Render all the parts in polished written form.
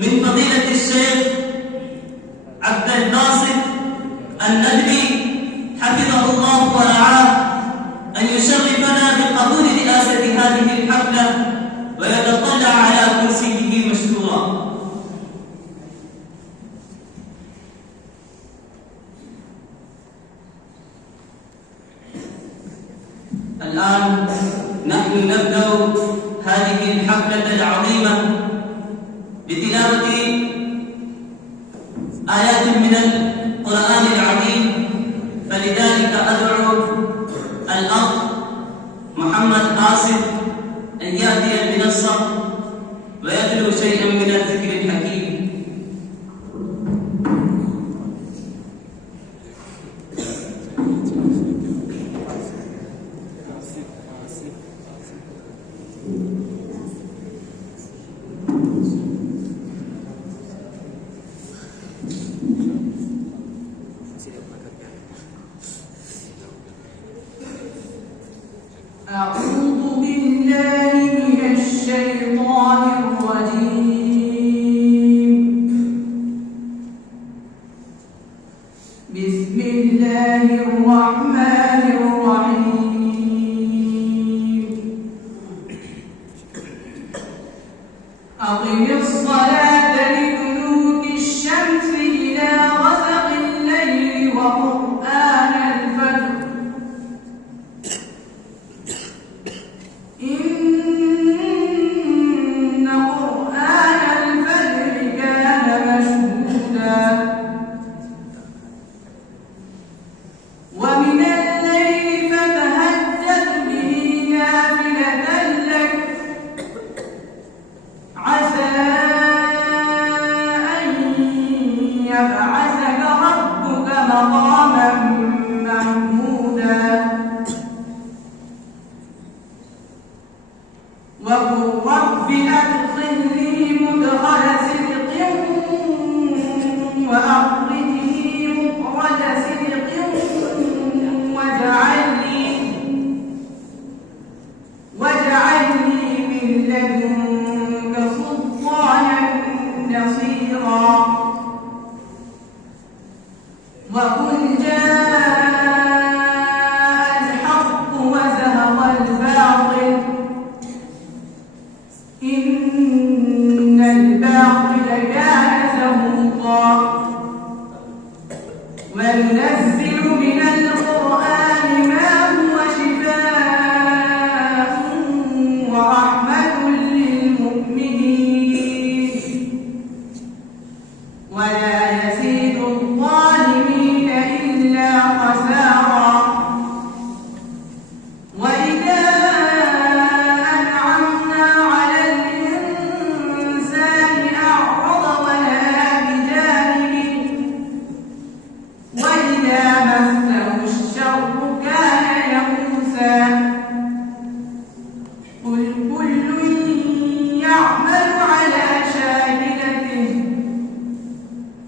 من فضيلة الشيخ عبد الباسط الندبي حفظه الله ورعاه أن يشرفنا بقبول رئاسة هذه الحفلة ويتطلع على كرسيه مشكورا. الآن نحن نبدأ هذه الحفلة العظيمة بتلاوة آيات من القرآن العظيم، فلذلك أدعو الأخ محمد آصف أن يأتي المنصة ويتلو شيئا من الذكر الحكيم. أعوذ بالله من الشيطان الرجيم. بسم الله الرحمن الرحيم. أقم الصلاة لدلوك الشمس إلى غسق الليل وقرآن الفجر إن قرآن الفجر كان مشهودا ومن الليل فتهجد به نافلة لك عسى أن يبعثك ربك مقاما محمودا وقل رب أدخلني مدخل صدق وأخرجني مخرج صدق واجعلني من لدنك سلطانا نصيرا وقل جاء الحق وزهق الباطل إن الباطل كان زهوقا وننزل من القرآن ما هو شفاء ورحمة للمؤمنين ولا يزيد الظالمين إلا خسارا وإذا أنعمنا على الإنسان أعرض ونأى بجانبه وإذا مسه الشر كان يئوسا قل كل يعمل على شاكلته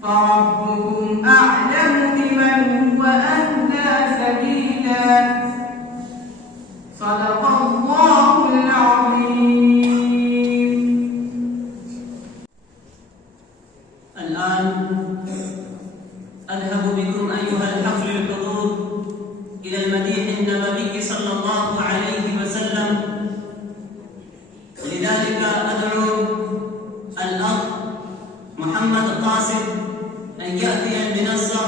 فربكم أعلم بمن هو أهدى سبيلا صدق الله العظيم. الآن أذهب بكم أيها الحفل الحضور إلى المديح النبوي صلى الله عليه وسلم، ولذلك أدعو الأخ محمد قاسم أن يأتي المنصة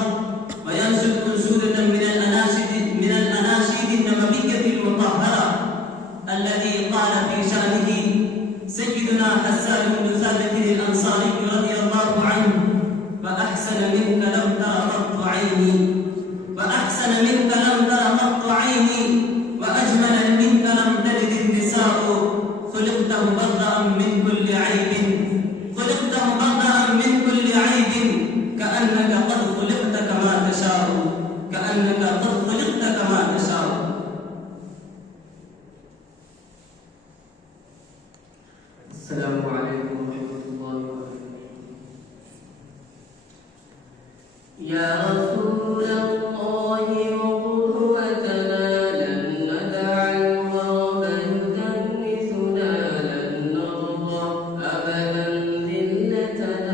وينشد أنشودة من الأناشيد النبوية المطهرة الذي قال في شأنه سيدنا حسان بن ثابت الأنصاري رضي الله عنه: وأحسن منك لم تر قط عيني، وأحسن منك لم تر قط عيني، وأجمل منك لم تلد النساء، خلقت مبرأ من كل عيب، خلقت مبرأ من كل عيب، كأنك قد خلقت كما تشاء، كأنك قد خلقت كما تشاء. السلام عليكم ورحمة الله وبركاته. يا رسول الله وقدوتنا لن ندع الورى يدنسنا، لن نرضى أبدا ذلتنا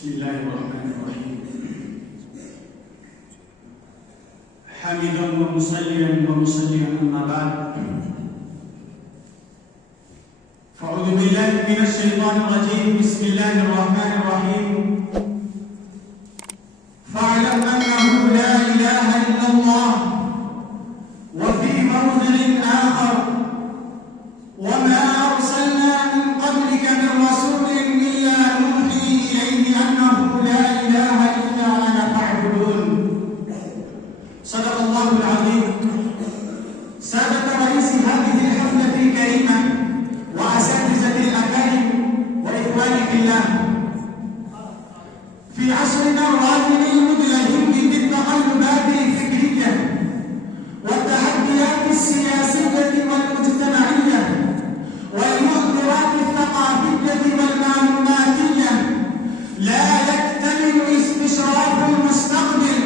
بسم الله الرحمن الرحيم. حمدا ومصليا أما بعد، فأعوذ بالله من الشيطان الرجيم. بسم الله الرحمن الرحيم. فاعلم أنه لا إله إلا الله. وفي موضع آخر: وما أرسلنا من قبلك من رسول إلا نوحي إليه أنه لا إله إلا أنا فاعبدون. صدق الله العظيم. سادة رئيس هذه الحفلة الكريمة وأساتذة الأكارم وإخواني في الله، في عصرنا الراهن المدلهم بالتقلبات الفكرية والتحديات السياسية والمجتمعية والمؤثرات الثقافية والمعلوماتية، لا يكتمل استشراف المستقبل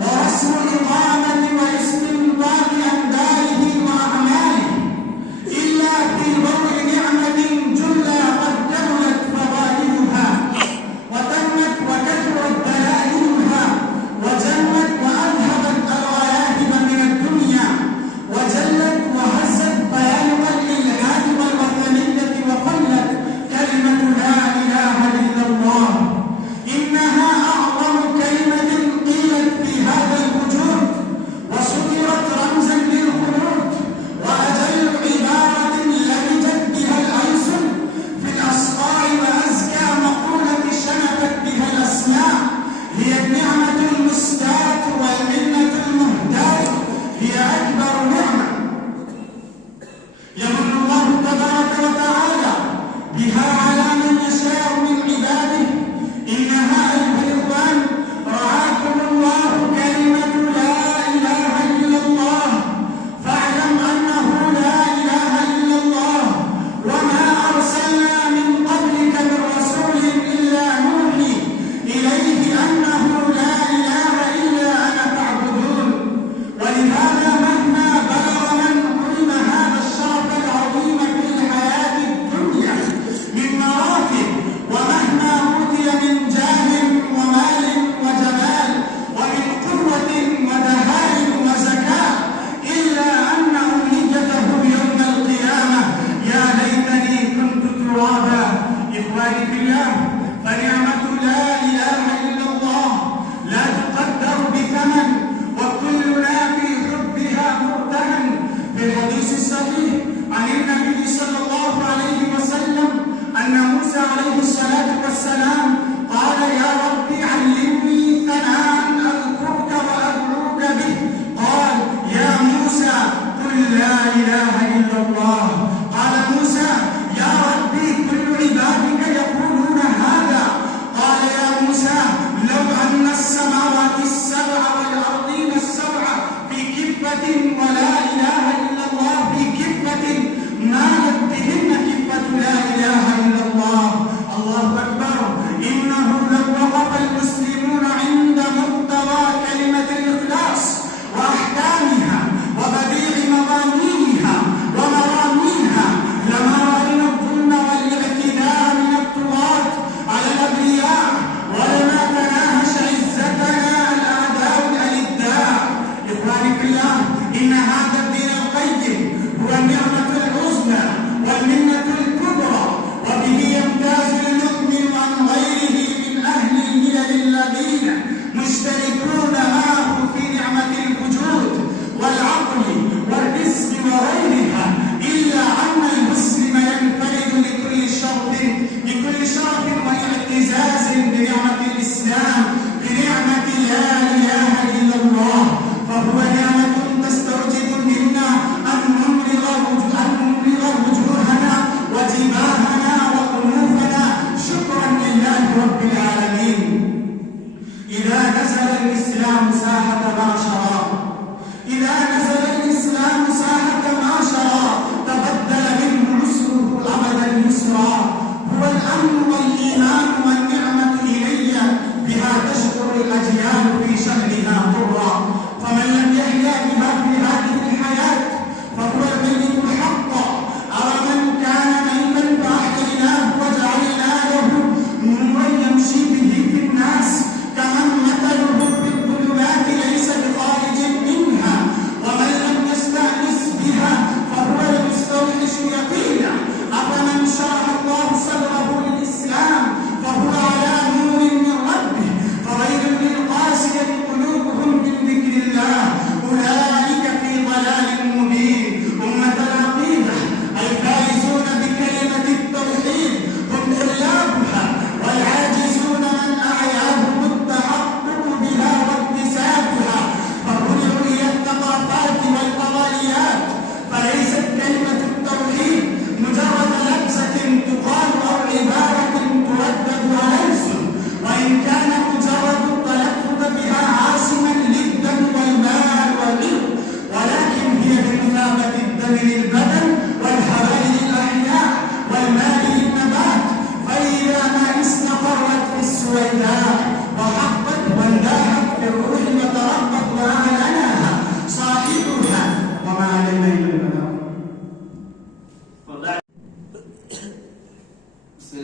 ورسم إقامة واستنباط أنباره وأعماله إلا في ضوء نعمة جلة قد كملت فضائلها وتمت وكثرت دلائلها وجنت وأذهبت الغياهب من الدنيا وجلت وهزت بيانق الإلحاد والوثنية وقلت كلمة لا إله إلا الله. إنها أعظم كلمة قيلت في هذا الوجود وصدرت رمزا للخلود، وأجل عبارة لهجت بها الألسن في الأسطار، وأزكى مقولة شنفت بها الأسماء. هي النعمة المستاة والمنة المهداة، هي أكبر نعمة يمن الله تبارك وتعالى بها على من يشاء من عباده. إنها أيها الإخوان رعاكم الله كلمة لا إله إلا الله. فاعلم أنه لا إله إلا الله. وما أرسلنا من قبلك من رسول إلا نوحي إليه أنه لا إله إلا أنا فاعبدون. ولهذا مهما بلغ من علم هذا الشرف العظيم في الحياة الدنيا من مراتب، ومهما أوتي من جاه ومال وجمال ومن قوة ودهاء وزكاة، إلا أن أمنيته يوم القيامة يا ليتني كنت ترابا. إخواني في الله، فنعمة لا إله إلا الله لا تقدر بثمن، وكلنا في حبها مرتهن. في الحديث الصحيح عن النبي صلى الله عليه وسلم أن موسى عليه الصلاة والسلام قال: يا رب علمني ثناء أذكرك وأدعوك به. قال: يا موسى قل لا إله إلا الله. قال موسى: يا ربي كل عبادك يقولون هذا. قال: يا موسى لو أن السماوات السبع والأرضين السبع في كفة ولا إله إلا الله في كفة مالت بهن كفة لا إله إلا الله. الله أكبر. إنه لو وقف المسلمون عند مقتضى كلمة الإخلاص وأحكامها وبديع مضامينها ومراميها لما رأينا الظلم والاعتداء من الطغاة على الأبرياء، ولما تناهش عزتنا الأعداء الألداء. إخواني في الله، إن هذا الدين القيم هو النعمة العظمى والمنة الكبرى، وبه يمتاز المؤمن عن غيره من أهل الملل الذين مشتركون معه في نعمة الوجود والعقل والرزق وغيرها، إلا أن المسلم ينفرد بكل شرف واعتزاز بنعمة الإسلام، بنعمة لا إله إلا الله. فهو نعمة تستوجب منا أن نمرض وجوهنا وجباهنا وأنوفنا شكرا لله رب العالمين. إذا نزل الإسلام ساحة معشرا، إذا نزل الإسلام ساحة معشرا تبدل منه نصره أبدا يسرا. هو الأمن والإيمان والنعمة إلي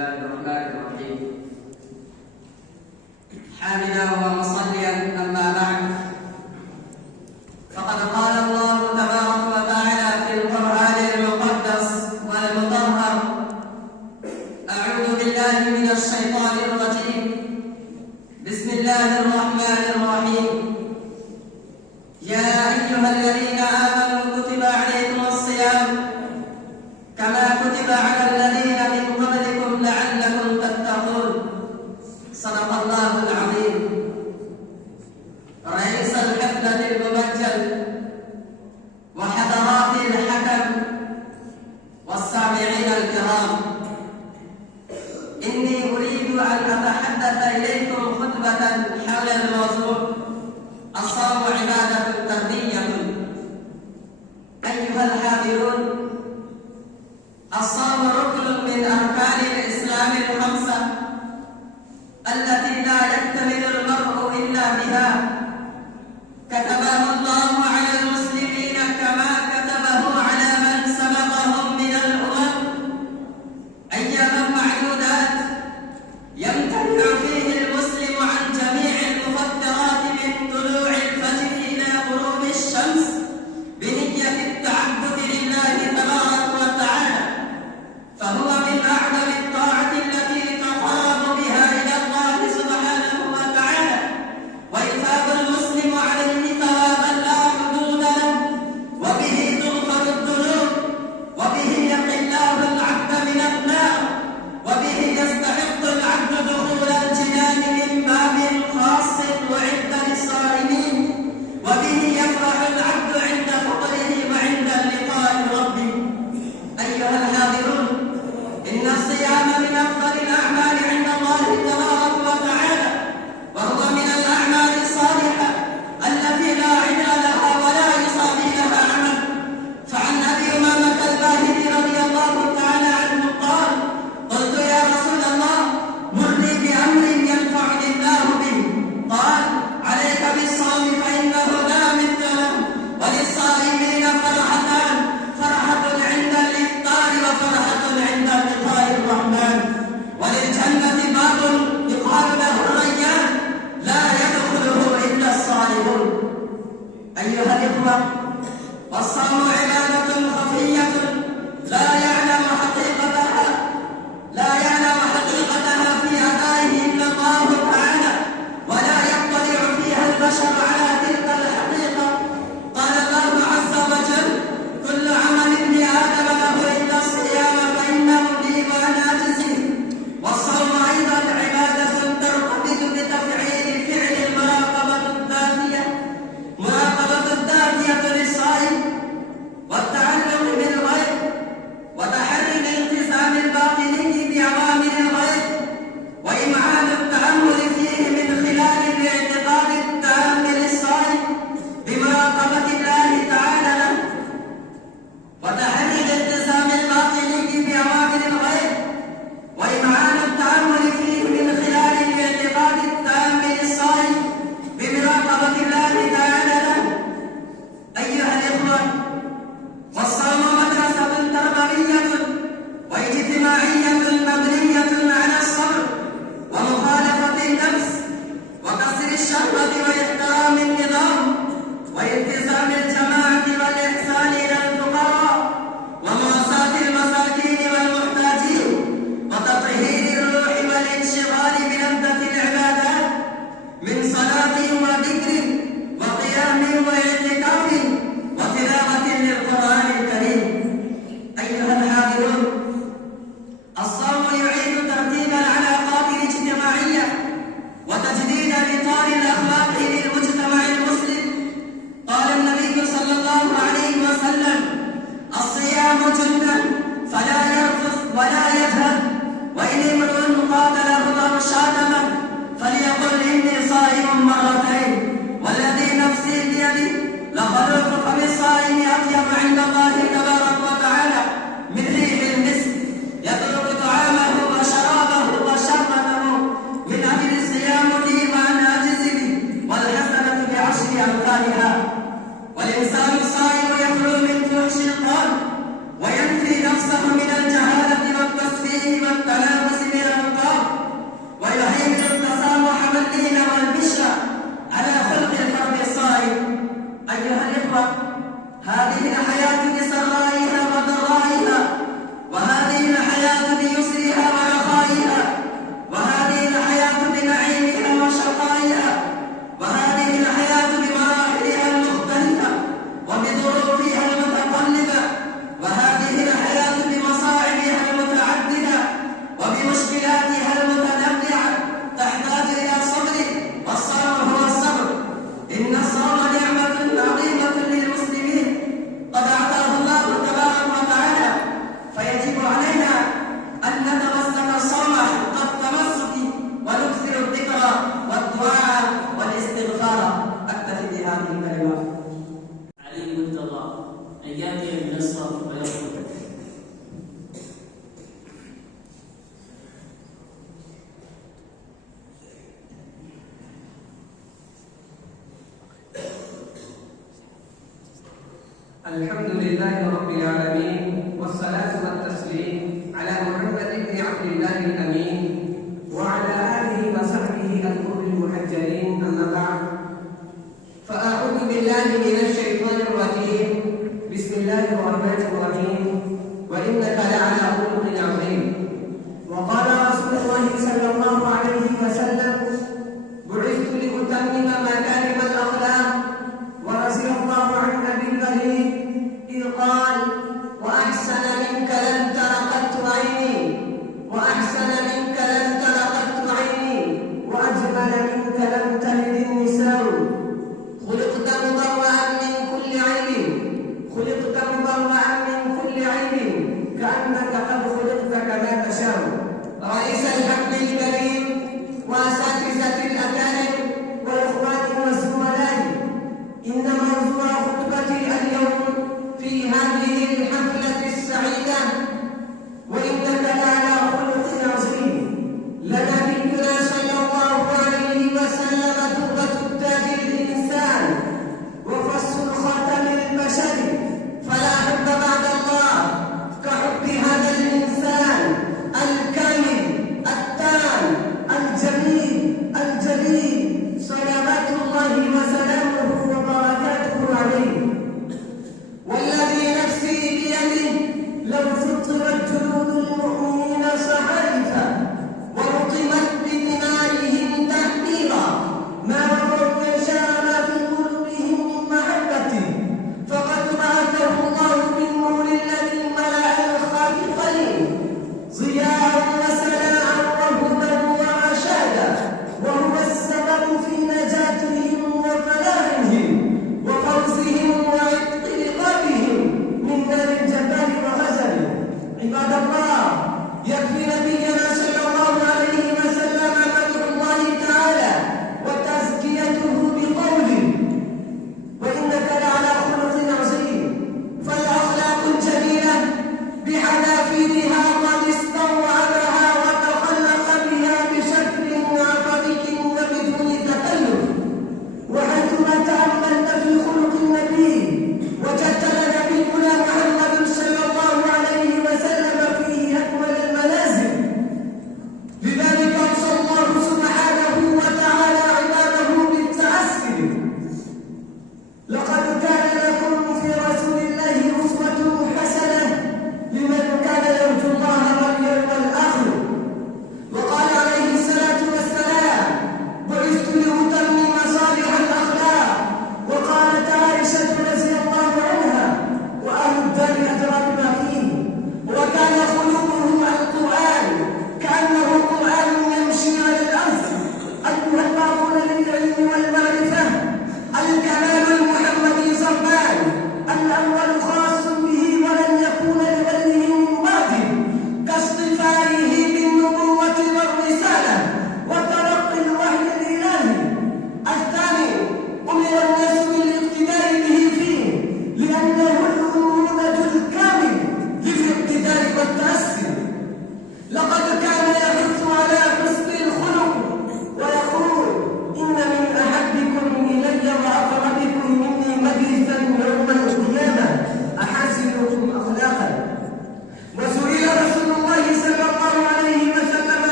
الله الرحمن الرحيم. حامدا ومصليا أما بعد، فقد قال الله تبارك وتعالى في القرآن المقدس والمطهر: أعوذ بالله من الشيطان الرجيم، بسم الله الرحمن الرحيم. يا أيها الذين آمنوا كتب عليكم الصيام كما كتب على الذين من قبلكم لعلكم تتقون. صدق الله العظيم. رئيس الحفلة الممجد وحضرات الحكم والسامعين الكرام، إني أريد أن أتحدث إليكم خطبة حول الموضوع الصوم عبادة تربية. أيها الحاضرون، الصوم ركن من أركان الإسلام الخمسة التي لا يكتمل المرء إلا بها. كتبه الله على المسلمين كما كتبه على من سبقهم من الأمم أياما معدودات يمتنع فيه المسلم عن جميع المفطرات من طلوع الفجر إلى غروب الشمس بنية التعبد لله تبارك وتعالى، فهو من أعظم الطاعة التي تقرب بها إلى الله سبحانه وتعالى، ويثاب المسلم عليه ثوابا لا حدود له، وبه تغفر الذنوب، وبه يقي الله العبد من النار، وبه يستحق العبد دخول الجنان من باب خاص أعد للصائمين، وبه يفرح العبد عند فطره وعند لقاء ربه. أيها الحاضرون، إن الصيام من أفضل الأعمال عند الله تبارك وتعالى، وهو من الأعمال الصالحة التي لا عدل لها ولا يصابي لها عمل. فعن أبي أمامة الباهلي رضي الله تعالى عنه قال: قلت يا رسول الله، مرني بأمر ينفعني الله به. قال: عليك بالصوم فإنه لا مثل له، وللصائمين فرحتان: فرحة عند الإفطار وفرحة عند لقاء الرحمن. وللجنة باب يقال له الريان لا يدخله إلا الصائمون. أيها الإخوة، والصوم عبادة خفية لا يعلم حقيقتها في أدائه إلا الله تعالى، ولا يطلع فيها البشر على تلك الحقيقة. قال الله عز وجل: كل عمل ابن آدم له إلا الصيام فإنه لي وأنا أجزي. والصوم أيضا عبادة ترتبط بتفعيل فعل المراقبة الذاتية للصائم، والتعلق بالغيب، وتحري الالتزام الباطني بأوامر الغيب، وإمعان التأمل فيه من خلال الاعتقاد التام للصائم بمراقبة الله تعالى له، وتحري الالتزام الباطني بأوامر الغيب، وإمعان التأمل فيه من خلال الاعتقاد التام للصائم بمراقبة الله تعالى له. أيها الإخوة، والصوم مدرسة تربوية واجتماعية مبنية على الصبر ومخالفة النفس وكسر الشهوة وإحترام النظام والتزام الجماعة والإحسان إلى الفقراء ومواساة المساكين والمحتاجين وتطهير الروح والانشغال بلذة العبادات من صلاة وذكر وقيام واعتكاف وتلاوة للقرآن الكريم. أيها الحاضرون، الصوم يعيد ترتيب العلاقات الاجتماعية وتجديد إطار الأخلاق للمجتمع المسلم. قال النبي صلى الله عليه وسلم: الصيام جنة فلا يرفث ولا يجهل، وإن امرؤ قاتله أو شاتمه فليقل إني صائم مرتين، والذي نفسي بيده لخلوق فم الصائم أطيب عند الله تبارك وتعالى من ريح المسك، يترك طعامه وشرابه وشربته من أجل الصيام لي وأنا أجزي به، والحسنة بعشر أمثالها. والإنسان الصائم يخلو من فحش القول وينفي نفسه من الجهالة والتسفيه الحمد لله رب العالمين والصلاة والتسليم على محمد بن عبد الله الأمين وعلى آله وصحبه الغر المحجلين أما بعد فأعوذ بالله من الشيطان الرجيم بسم الله الرحمن الرحيم وإنك لعلى خلق عظيم وقال رسول الله صلى الله عليه وسلم بعثت لأتمم مكارم الأخلاق ورضي الله عن أبي الوليد إذ قال وأحسن منك لم تر قط عيني وأحسن منك لم تر قط عيني وأجمل منك لم تلد النساء خلقت مبرأ من كل عيب خلقت مبرأ من كل عيب كأنك قد خلقت كما تشاء رئيس الحفل الكريم وأساتذة الأكارم وإخواني والزملاء إن موضوع خطبتي اليوم في هذه الحفلة السعيدة وإنك لعلى خلق عظيم لنبينا صلى الله عليه وسلم درة التاج الإنسان وفص الخاتم البشر فلا حب بعد الله كحب هذا الإنسان الكامل التام الجميل الجليل صلوات الله وسلامه وبركاته عليه والذي نفسي بيده لو فطرت جلود المؤمنين صحائفا ورقمت بدمائهم تحقيرا ما وقعوا يشاء ما في قلوبهم من محبته فقد بعثه الله بالنور الذي ملأ الخافقين ضياء وسلاء وهدى ورشادا وهو السبب في نجاتهم وفلاحهم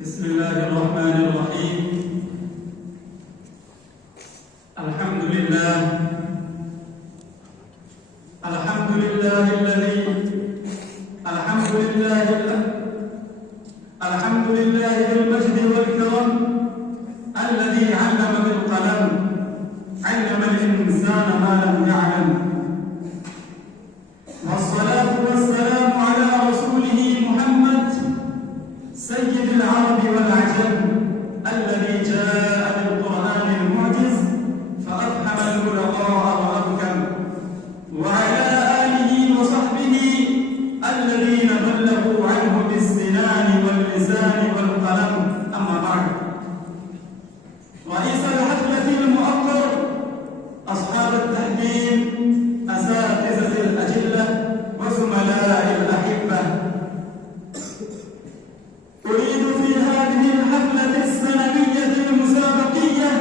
بسم الله الرحمن الرحيم. الحمد لله بالمجد والكرم الذي علم بالقلم، علم الإنسان ما لم يعلم. والصلاة والسلام على رسوله محمد سيد العرب والعجم الذي جاء بالقرآن المعجز فأفهم البلغاء وأبكم، وعلى آله وصحبه الذين بلغوا عنه بالسنان واللسان والقلم. أما بعد، رئيس الحفلة المؤقر، أصحاب التحكيم، أساتذة الأجلة وزملاء الأحبة، أريد في هذه الحفلة السنوية المسابقية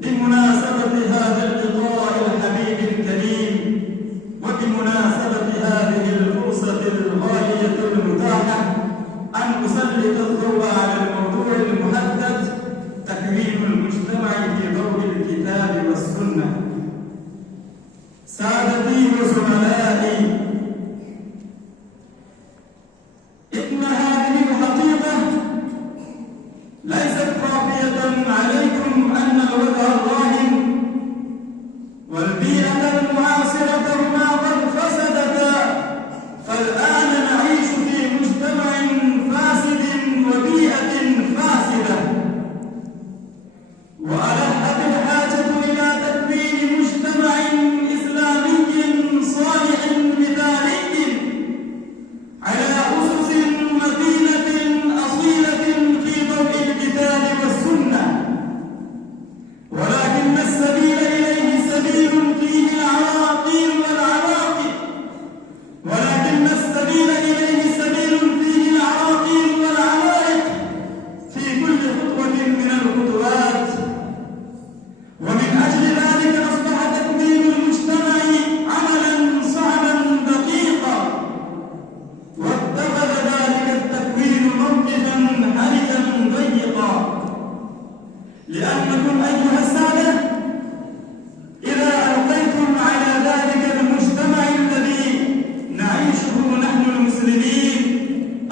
بمناسبة هذا اللقاء الحبيب الكريم وبمناسبة هذه الفرصة الغالية المتاحة أن أسلط الضوء على الموضوع المحدد: تكوين المجتمع في ضوء الكتاب والسنة. سادتي وزملائي، إن هذه الحقيقة ليست خافية عليكم أن الوضع الراهن والبيئة المعاصرة هما قد فسدتا، فالآن نعيش في مجتمع فاسد وبيئة فاسدة، وألحت الحاجة إلى تكوين مجتمع إسلامي صالح مثالي على أسس متينة أصيلة في ضوء الكتاب والسنة. ولكن السبيل إليه سبيل فيه العراقيل والعواقب، ولكن السبيل إليه سبيل فيه العراقيل والعوائق في كل خطوة من الخطوات. ومن أجل ذلك أصبح تكوين المجتمع عملا صعبا دقيقا، واتخذ ذلك التكوين موقفا حرجا ضيقا، لأنكم أيها السادة إذا ألقيتم على ذلك المجتمع الذي نعيشه نحن المسلمين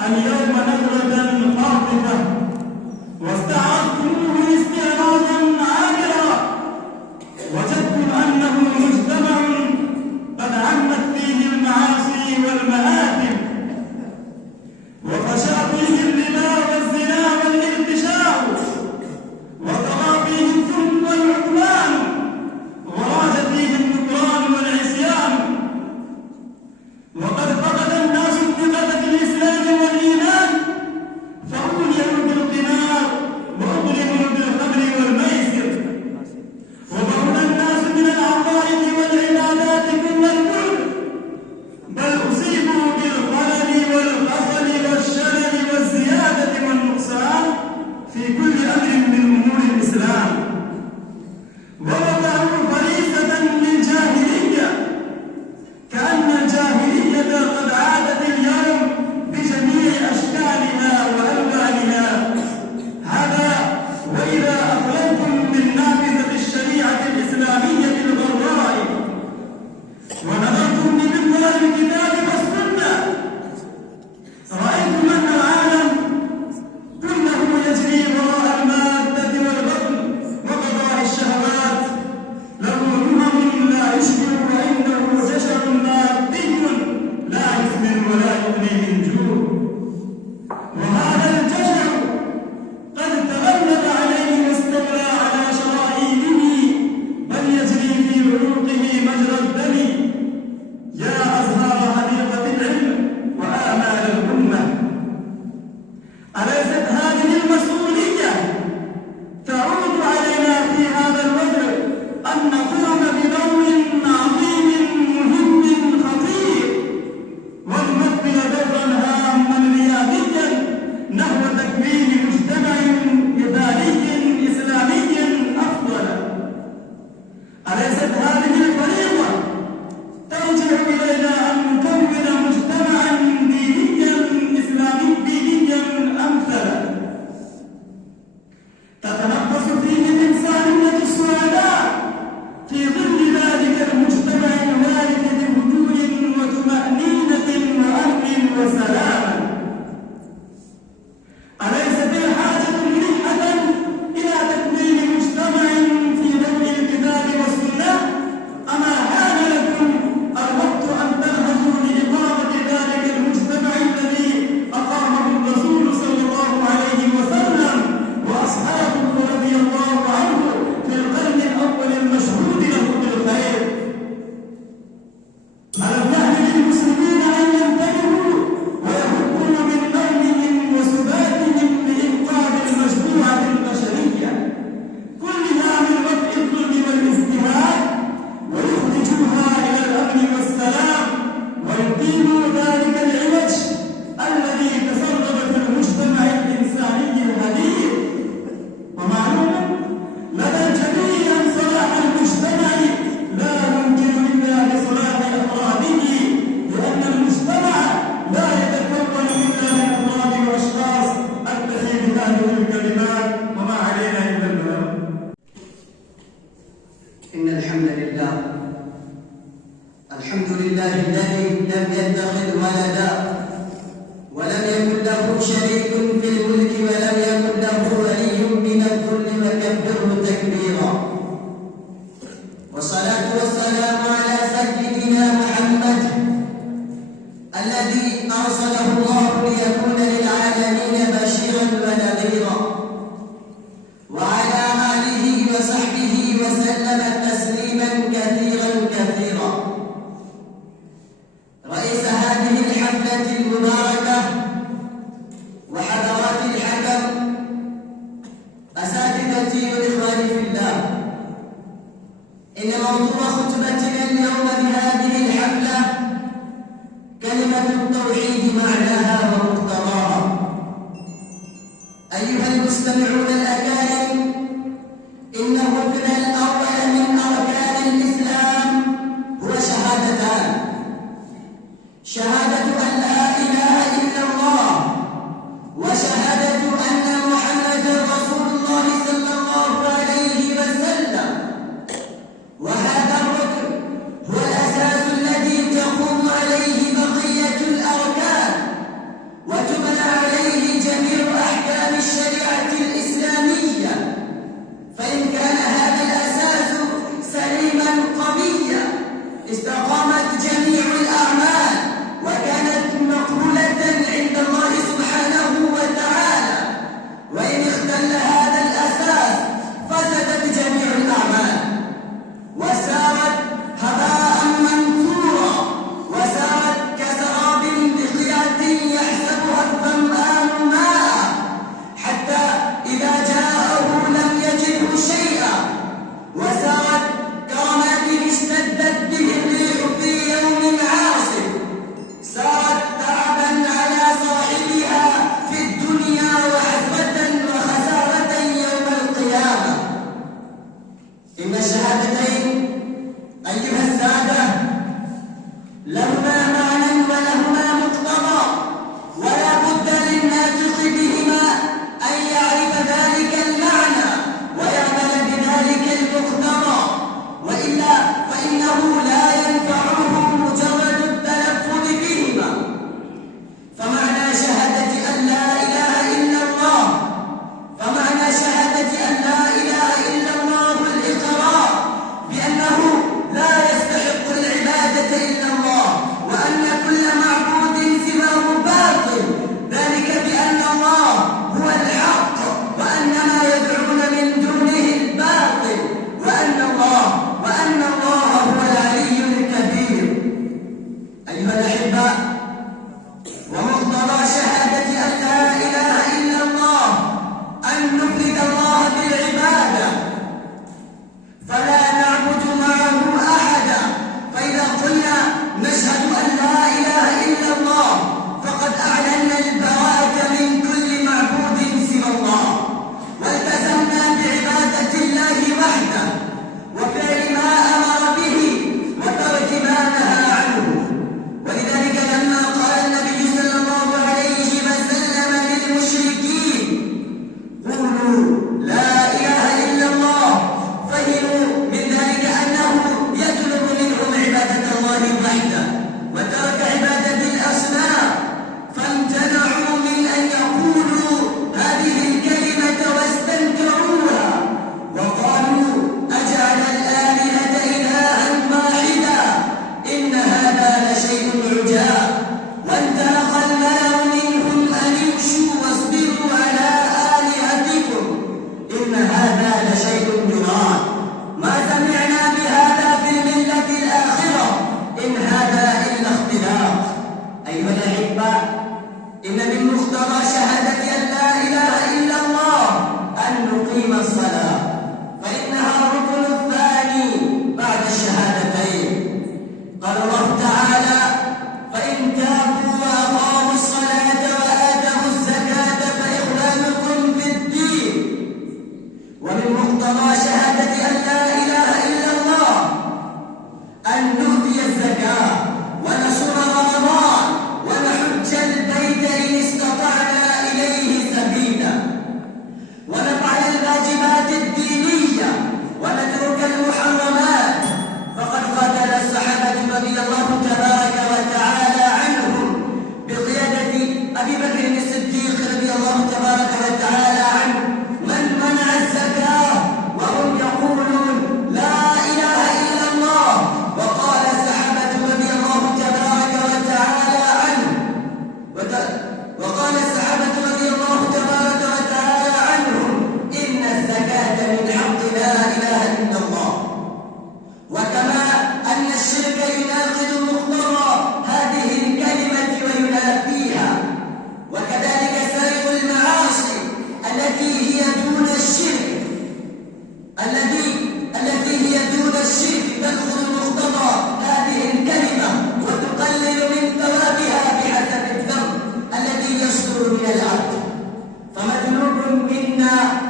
اليوم نظرة خاطفة واستعرضتموه استعراضا عابرا، وجدتم أنه مجتمع قد عمت فيه المعاصي والمآثم، وفشى فيه الربا والزنا والارتشاء، وطغى فيه الظلم والعدوان، وراج فيه النكران والعصيان، وقد فقد الناس الثقة في الإسلام والإيمان، فأوليوا بالقمار وأظلموا بالخمر والميسر، وبعد الناس من العقائد والعبادات كل الكل، بل أصيبوا بالخلل والخفل والشلل والزيادة والنقصان في كل أمر من أمور الإسلام، ووضعوا فريسة للجاهلية، كأن الجاهلية قد عادت اليوم بجميع أشكالها وألوانها. هذا وإذا أخلوكم من نافذة الشريعة الإسلامية الغراء ونظرتم بمنظار الكتاب والسنة، رأيتم أن العالم كله يجري وراء معناها ومقتضاها. أيها المستمعون الأكارم، إن الركن الأول من أركان الإسلام هو شهادتان: شهادة أن لا إله إلا الله، وشهادة أن محمدا رسول الله صلى الله عليه وسلم. وهذا الركن هو الأساس الذي تقوم عليه بقية الأركان وتبنى عليه جميع أحكام الشريعة الإسلامية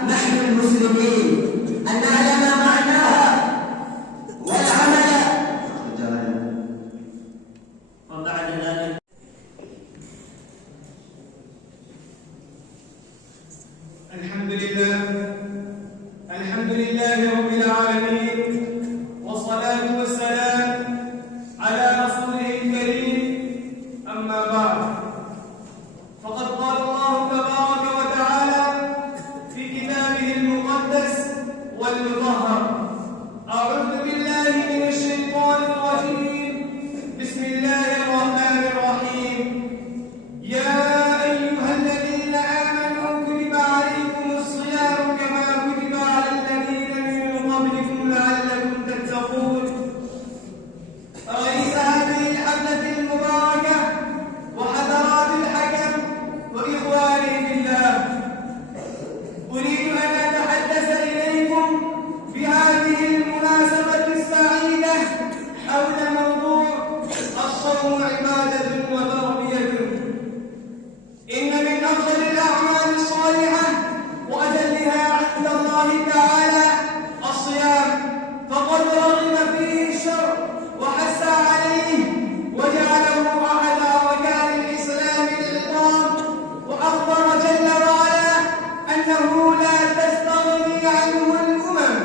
نحن المسلمين أن نعلم معناها والعمل. وبعد ذلك الحمد لله رب العالمين، والصلاة والسلام على رسوله الكريم. أما بعد، فقد قال الله تبارك وتعالى في كتابه المقدس والمطهر: أعوذ بالله من الشيطان الرجيم، بسم الله الرحمن الرحيم. يا أيها الذين آمنوا كتب عليكم الصيام كما كتب على الذين من قبلكم لعلكم تتقون. رئيس هذه الحفلة المباركة وحضرات الحكم وإخواني في الله، أريد أن أتحدث إليكم بهذه المناسبة السعيدة حول موضوع الصوم عبادة وتربية. إن من أفضل الأعمال الصالحة وأجلها عند الله تعالى الصيام، فقد رغم فيه الشرع وحث عليه وجعله أحد أركان الإسلام العظام، وأخبر جل وعلا أنه لا تستغني عنه الأمم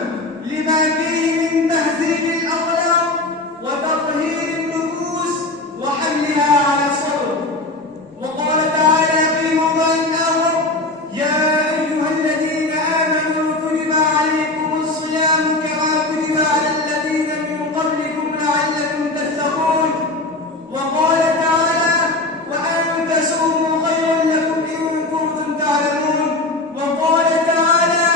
لما فيه من تهذيب الأخلاق وتطهير النفوس وحملها على الصبر. وقال تعالى في موضع آخر: يا أيها الذين آمنوا كتب عليكم الصيام كما كتب على الذين من قبلكم لعلكم تتقون. وقال تعالى: وأن تصوموا خير لكم إن كنتم تعلمون. وقال تعالى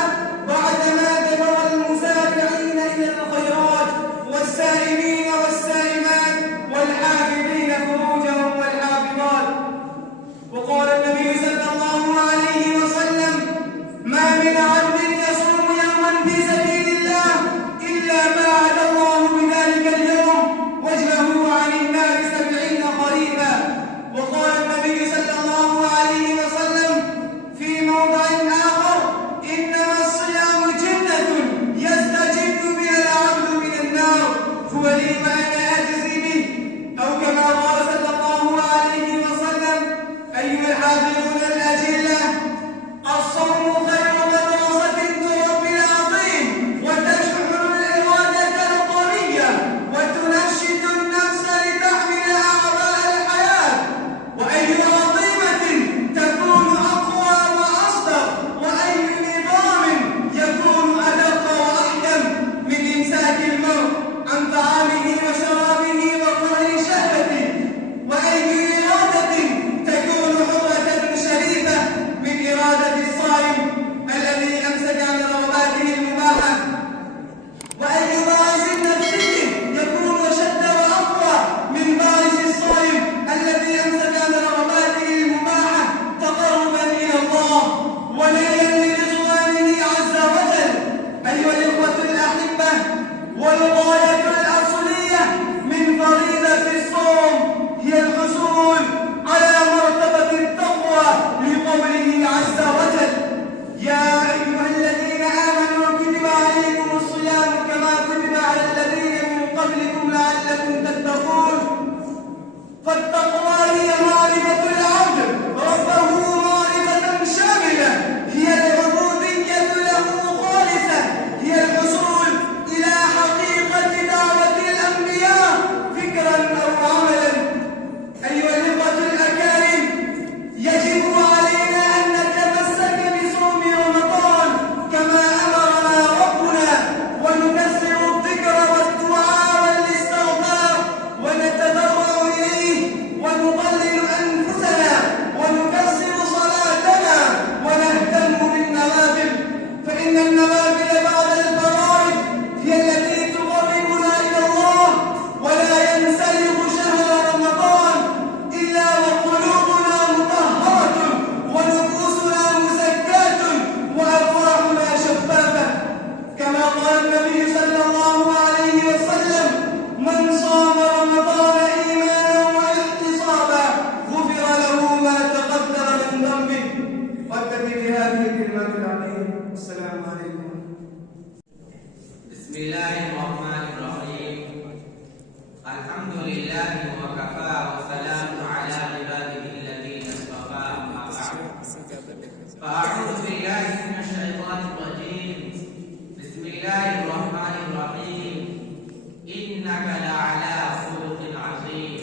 بعدما ذكر المسارعين إلى الخيرات والسائمين والسائمات والحافظين فروجهم والحافظات. وقال النبي صلى الله عليه وسلم: ما من عبد يصوم يوما في سبيل الله إلا باعد الله بذلك اليوم وجهه عن النار 70 خريفا. وقال النبي صلى الله عليه وسلم في موضع آخر: إنما الصيام جنة يستجد بها العبد من النار، هو لي وأنا أجزي به. أو كما قال صلى الله عليه وسلم: أيها الحاضرون الأجلة، الصوم خير مدرسة تربي العظيم وتشحن الإرادة القوية وتنشط النفس لتحمل أعباء الحياة. وأي عظيمة تكون أقوى وأصدق، وأي نظام يكون أدق وأحكم من إمساك المرء عن طعامه وشرابه وقهر شهوته. وأي إرادة تكون حرة شريفة من إرادة الصائم الذي أمسك عن رغباته المباحة. وأي باعث نفسي يكون أشد وأقوى من باعث الصائم الذي أمسك عن رغباته المباحة تقربا إلى الله ونيلا لرضوانه عز وجل. أيها الإخوة الأحبة، والغاية الأصلية من فريضة الصوم هي الحصول على مرتبة التقوى لقوله عز وجل: يا أيها الذين آمنوا كتب عليكم الصيام كما كتب على الذين من قبلكم لعلكم تتقون. فالتقوى هي معرفة العبد ربه معرفة شاملة، هي العبودية له خالصة، هي الحصول إلى حقيقة دعوة الأنبياء فكرا أو عملا. أيها الإخوة الأكارم، يجب علينا أن نتمسك بصوم رمضان كما أمرنا ربنا، ونكثر الذكر والدعاء والاستغفار، ونتضرع إليه، ونضلل أنفسنا، ونكثر صلاتنا، ونهتم بالنوافل. فإن النوافل بعد الفرائض هي التي تقربنا إلى الله. ولا ينسلخ شهر رمضان إلا وقلوبنا مطهرة ونفوسنا مزكاة وأفواهنا شفافة. كما قال النبي صلى الله عليه وسلم: من صام رمضان إيمانا واحتسابا غفر له ما تقدم من ذنبه. وأكتفي بهذه الكلمات العظيمة. بسم الله الرحمن الرحيم. الحمد لله وكفى وسلام على عباده الذين اصطفى، أما بعد، فأعوذ بالله من الشيطان الرجيم. بسم الله الرحمن الرحيم. إنك لعلى خلق عظيم.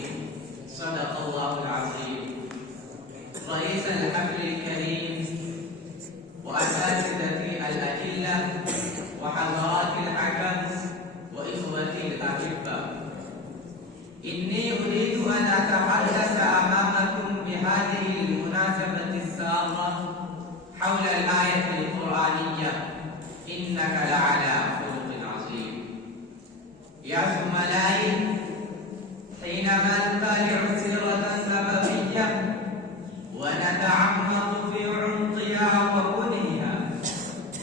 صدق الله العظيم. رئيس الحفل الكريم وأساتذتي الأجلة وحضرات الحكم وإخوتي الأحبة، إني أريد أن أتحدث أمامكم بهذه المناسبة السارة حول الآية القرآنية إنك لعلى خلق عظيم. يا زملائي، حينما نطالع سيرة سببية ونتعمق في عمقها وكنها،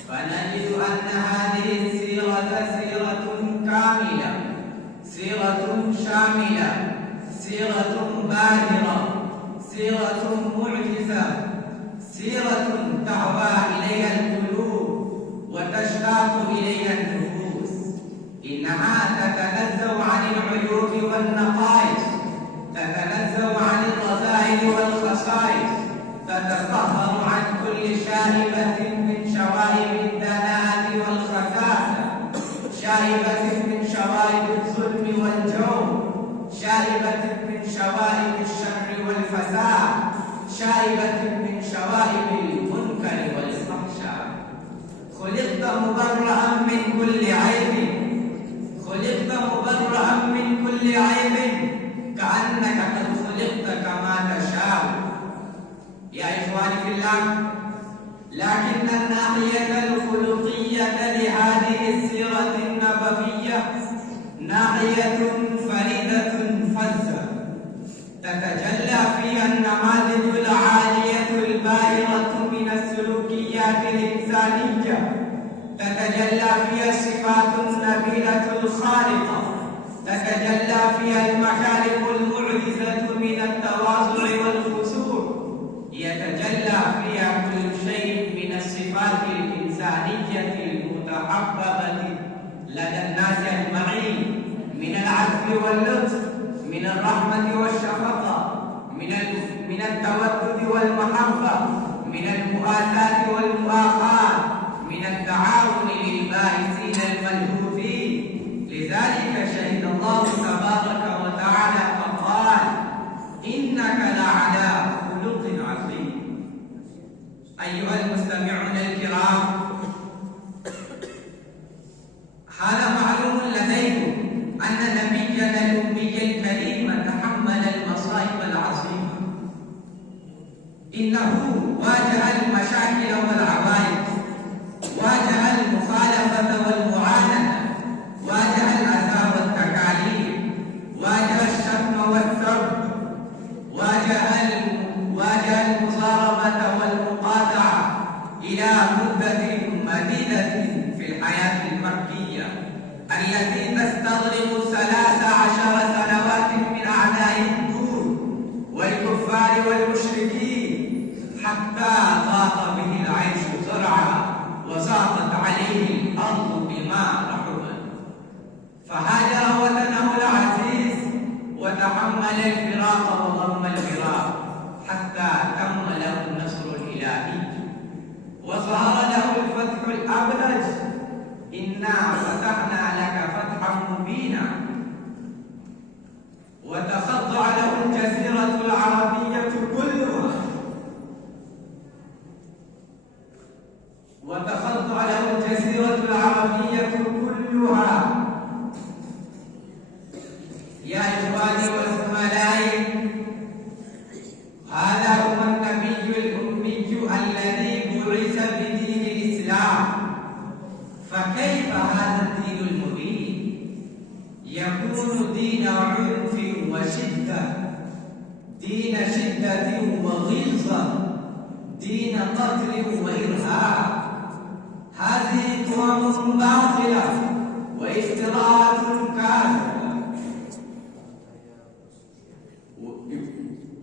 فنجد أن هذه السيرة سيرة كاملة، سيرة شاملة، سيرة باهرة، سيرة معجزة، سيرة تهوى إليها القلوب وتشتاق إليها النفوس. إنها تتنزه عن العيوب والنقائص، تتنزه عن الرذائل والخصائص، تتطهر عن كل شائبة من شوائب الدناءة والخساسة، شائبة من شوائب الظلم والجور، شائبة من شوائب الشر والفساد، شائبة من شوائب المنكر والفحشاء. خلقت مبرأ من كل عيب، خلقت مبرأ من كل عيب، كأنك قد خلقت كما تشاء. يا إخواني في الله، لكن الناحية الخلقية لهذه السيرة النبوية ناحية فريدة فزة، تتجلى فيها النماذج العالية الباهرة من السلوكيات الإنسانية، تتجلى فيها الصفات النبيلة الخالقة، تتجلى فيها المكارم المعجزة من التواضع والخشوع، يتجلى فيها كل شيء من الصفات الإنسانية المتحببة لدى الناس أجمعين، من العفو واللطف، من الرحمة والشفقة، من التودد والمحبة، من المؤاساة والمؤاخاة، من التعاون للبائسين الملهوفين. لذلك شهد الله تبارك وتعالى فقال: إنك لعلى خلق عظيم. أيها المستمعون الكرام، هذا معلوم لديكم أن نبينا الأمي الكريم تحمل المصائب العظيمة. إنه واجه المشاكل والعوائق، واجه المخالفة والمعاندة، واجه الأذى والتكاليف، واجه الشتم والسب، واجه المضاربة والمقاطعة إلى مدة مديدة في الحياة المكية التي تستغرق 13 سنوات من أعداء الدور والكفار والمشركين، حتى ضاق به العيش زرعا وضاقت عليه الأرض بما رحبت، فهاجر وطنه العزيز وتحمل الفراق وضم الفراق حتى تم له النصر الإلهي وظهر له الفتح الأبلج. إنا فتحنا لك فتحا مبينا. وتخضع له الجزيرة العربية كلها، وتخضع له الجزيرة العربية كلها. يا إخواني وزملائي، هذا هو النبي الأمي الذي بعث بدين الإسلام. فكيف هذا الدين المبين يكون دين عنف وشدة، دين شدة وغلظة، دين قتل وإرهاب؟ هذه تهم باطلة وافتراءات كاذبة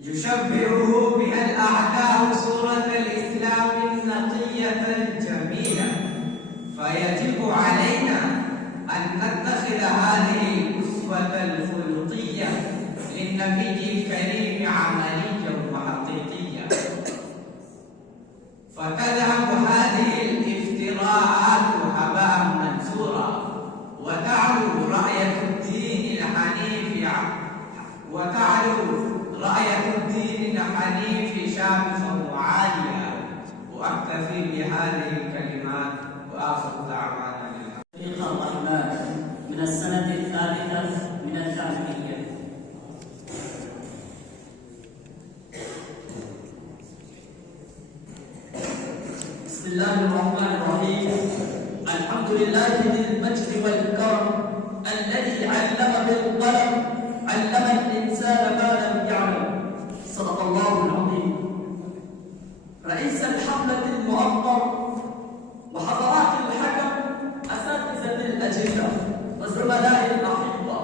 يشبهه بها الأعداء صورة الإسلام النقية الجميلة. فيجب علينا أن أن نتخذ هذه الأسوة الخلقية للنبي الكريم عملية وحقيقية، فتذهب هذه الافتراءات هباء منثورا، وتعلو راية الدين الحنيف شامخة وعالية. وأكتفي بهذه الكلمات وآخر دعوانا طريق الرحمن من السنة الثالثة من الثانوية. بسم الله الرحمن الرحيم. الحمد لله ذي المجد والكرم الذي علم بالقلم، علم الإنسان ما لم يعلم. صدق الله العظيم. رئيس الحفلة المؤطر وحضرات الحكم، أساتذة الأجهزة وزملاء الأحبة،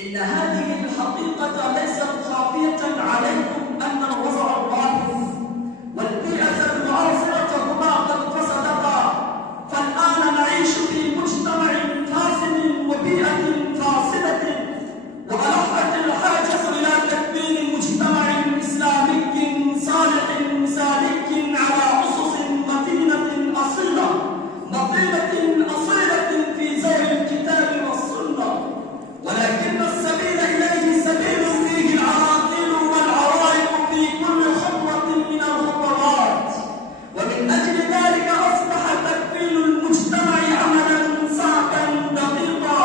إن هذه الحقيقة ليست خافية عليكم أن الوضع الراهن والبيئة المعاصرة هما قد فسدتا، فالآن نعيش في مجتمع فاسد وبيئة فاسدة، وألحت الحاجة إلى تكوين مجتمع إسلامي صالح سالك على أسس متينة أصيلة في زرع الكتاب والسنة، ولكن السبيل إليه سبيل فيه العراقيل والعوائق في كل خطوة من الخطوات. ومن أجل ذلك أصبح تكفيل المجتمع عملا صعبا دقيقا،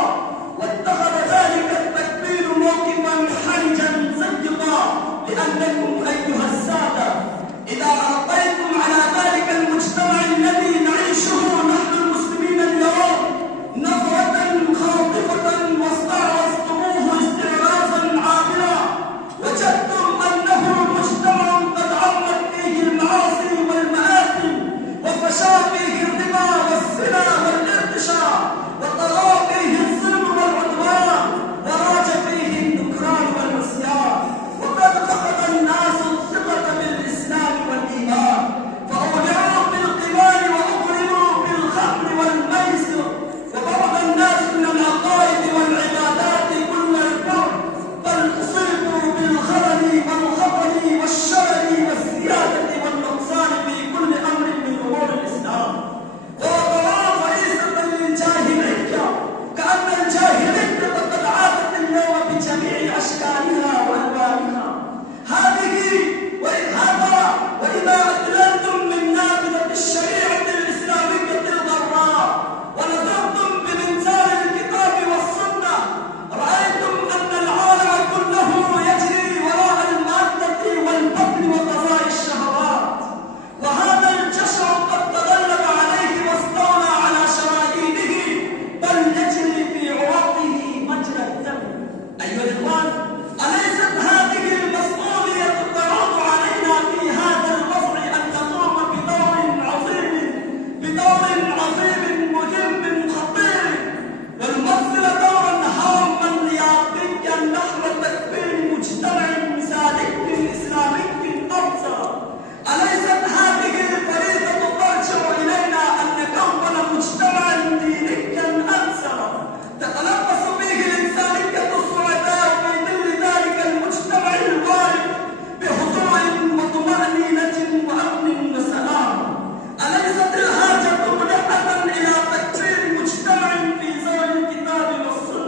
واتخذ ذلك التكفيل موقفا حرجا زيقا، لأنكم أيها السادة إذا ألقيتم على ذلك المجتمع الذي نعيشه نحن المسلمين اليوم نظرة خاطفة واستعرضتموه استعراضا عابرا، وجدتم أنه مجتمع قد عمت فيه المعاصي والمآثم، وفشى فيه الربا والزنا والارتشاء، وطغى فيه الظلم والعدوان، وراج فيه النكران والعصيان، وقد فقد الناس الثقة بالإسلام والإيمان، فأولعوا بالقمار وأغرموا بالخمر والميسر، وبعد الناس من العقائد والعبادات كل الكفر، بل أصيبوا بالخلل والخطل والشلل والزيادة والنقصان في كل أمر من أمور الإسلام. ووضعوا فريسة للجاهلية، كأن الجاهلية قد عادت اليوم بجميع أشكالها وألوانها. وإذا أدللتم من نافذة الشريعة الإسلامية الغراء ونظرتم بمنزال الكتاب والسنة، رأيتم أن العالم كله يجري وراء المادة والبطن وقضاء الشهوات، وهذا الجشع قد تغلب عليه واستولى على شرايينه، بل يجري في عروقه مجرى الدم. أيها الإخوان، أليست هذه المسؤولية تعود علينا في هذا الوضع أن نقوم بدور عظيم مهم خطير، ونمثل دورا هاما رياضيا نحو تكوين مجتمع سالك إسلامي أوسع؟ أليست هذه الفريضة ترجع إلينا أن نكون مجتمعا دينيا أنسر تتلبس به الإنسانية السعداء في ظل ذلك المجتمع الوارد بهدوء وطمأنينة وأمن وسلام؟ أليست الحاجة ملحة إلى تكوين مجتمع في زرع الكتاب والسنة؟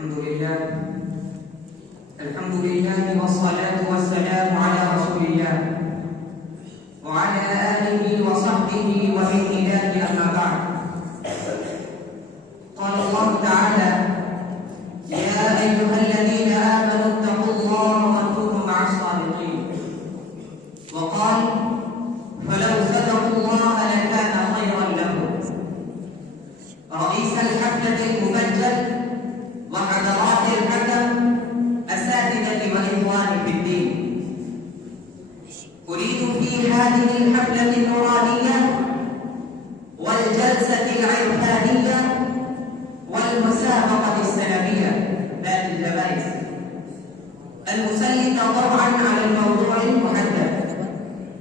الحمد لله والصلاة والسلام على رسول الله وعلى آله وصحبه ومن إله أما بعد. قال الله تعالى: يا أيها الذين آمنوا اتقوا الله وكونوا مع الصادقين. وقال: فلو صدقوا الله لكان خيرا لهم. رئيس الحفلة المبجل وحضرات الحكم، أساتذة وإخواني في الدين، أريد في هذه الحفلة النورانية والجلسة العرفانية والمسابقة السلمية ذات الجوائز المسلطة طبعا على الموضوع المحدد: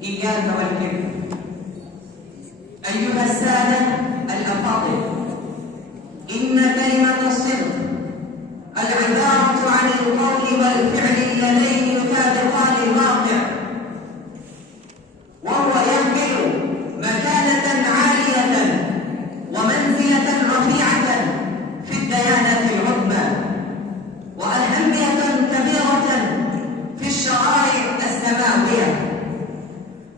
إياك والكذب. أيها السادة الأفاضل، إن كلمة الصدق العبارة عن القول والفعل اللذين يطابقان الواقع، وهو يحمل مكانة عالية ومنزلة رفيعة في الديانة العظمى، وأهمية كبيرة في الشرائع السماوية،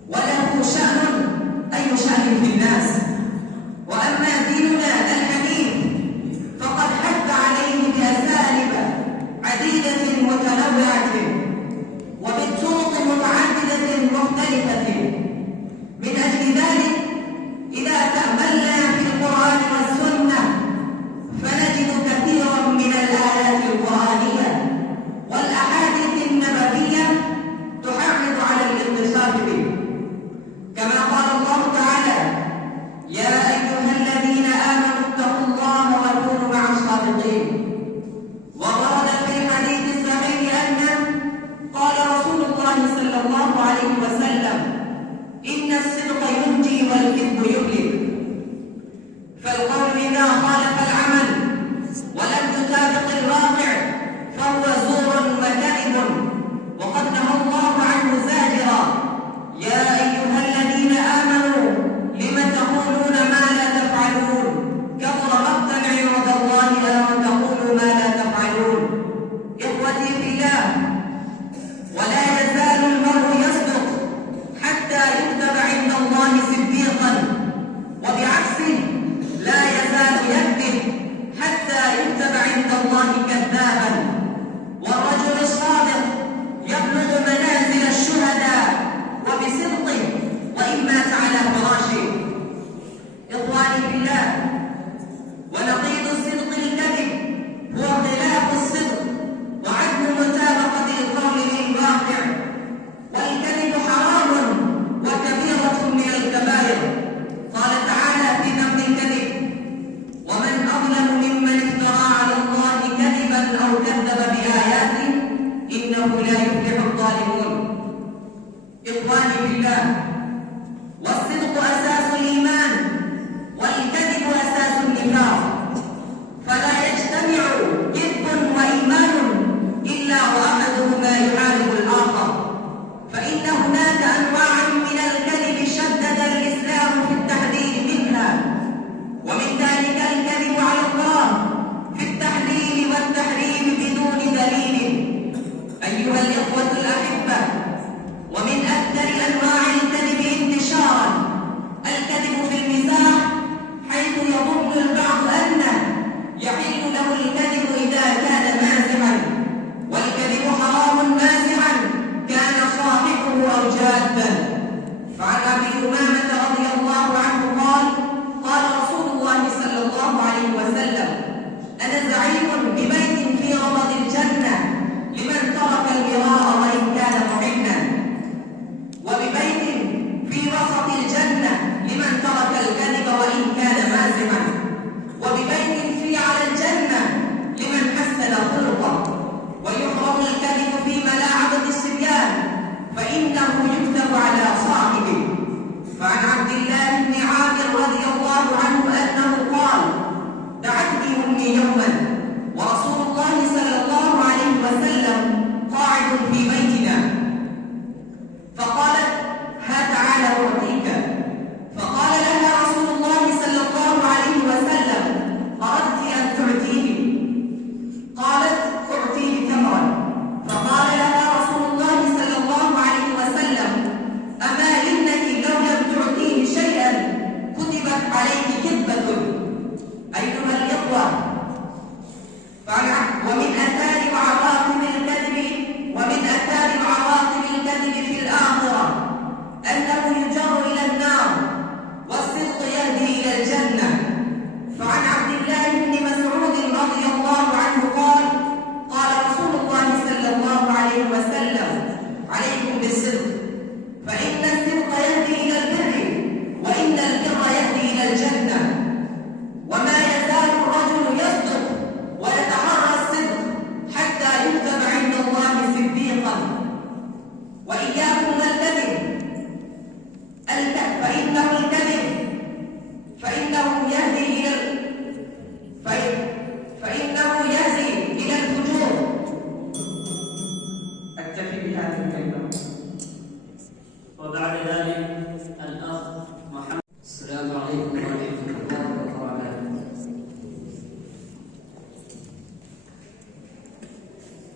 وله شأن أي شأن في الناس. وأما ديننا الحنيف فقد حث عليه بأساليب عديدة متنوعة وبطرق متعددة مختلفة. من أجل ذلك إذا تأملنا في القرآن والسنة فنجد كثيرا من الآيات القرآنية والأحاديث النبوية تحرض على الاتصال به، كما قال الله تعالى: يا أيها الذين آمنوا اتقوا الله وكونوا مع الصادقين. وورد في الحديث الصحيح أنه قال رسول الله صلى الله عليه وسلم: إن الصدق ينجي والكذب يهلك. فالقول إذا خالف العمل ولم يطابق الواقع فهو زور وكذب، وقد نهى الله عنه زاجرا: يا أيها الذين آمنوا لم تقولون ما لا تفعلون، كبر مقتا عند الله أن تقولوا ما لا تفعلون. إخوتي في الله، ولا يزال المرء يصدق حتى يكتب عند الله صديقا، وبعكسه لا يزال يكذب حتى يكتب عند الله كذابا. والرجل الصادق يبلغ منازل الشهداء وبصدقه وإن مات على فراشه. إخواني في الله، ونقيض الصدق الكذب هو خلاف الصدق وعدم مطابقة القول للواقع. والكذب حرام وكبيرة من الكبائر. قال تعالى في ذم الكذب: ومن أظلم ممن افترى على الله كذبا أو كذب بآياته إنه لا يفلح الظالمون. إخواني في الله، والصدق أساس الإيمان والكذب أساس النفاق، فلا يجتمع كذب وإيمان إلا وأحدهما يحارب الآخر. فإن هناك أنواع من الكذب شدد الإسلام في التحذير منها، ومن ذلك الكذب على الله في التحليل والتحريم بدون دليل. أيها الإخوة الأحبة، ومن أكثر أنواع الكذب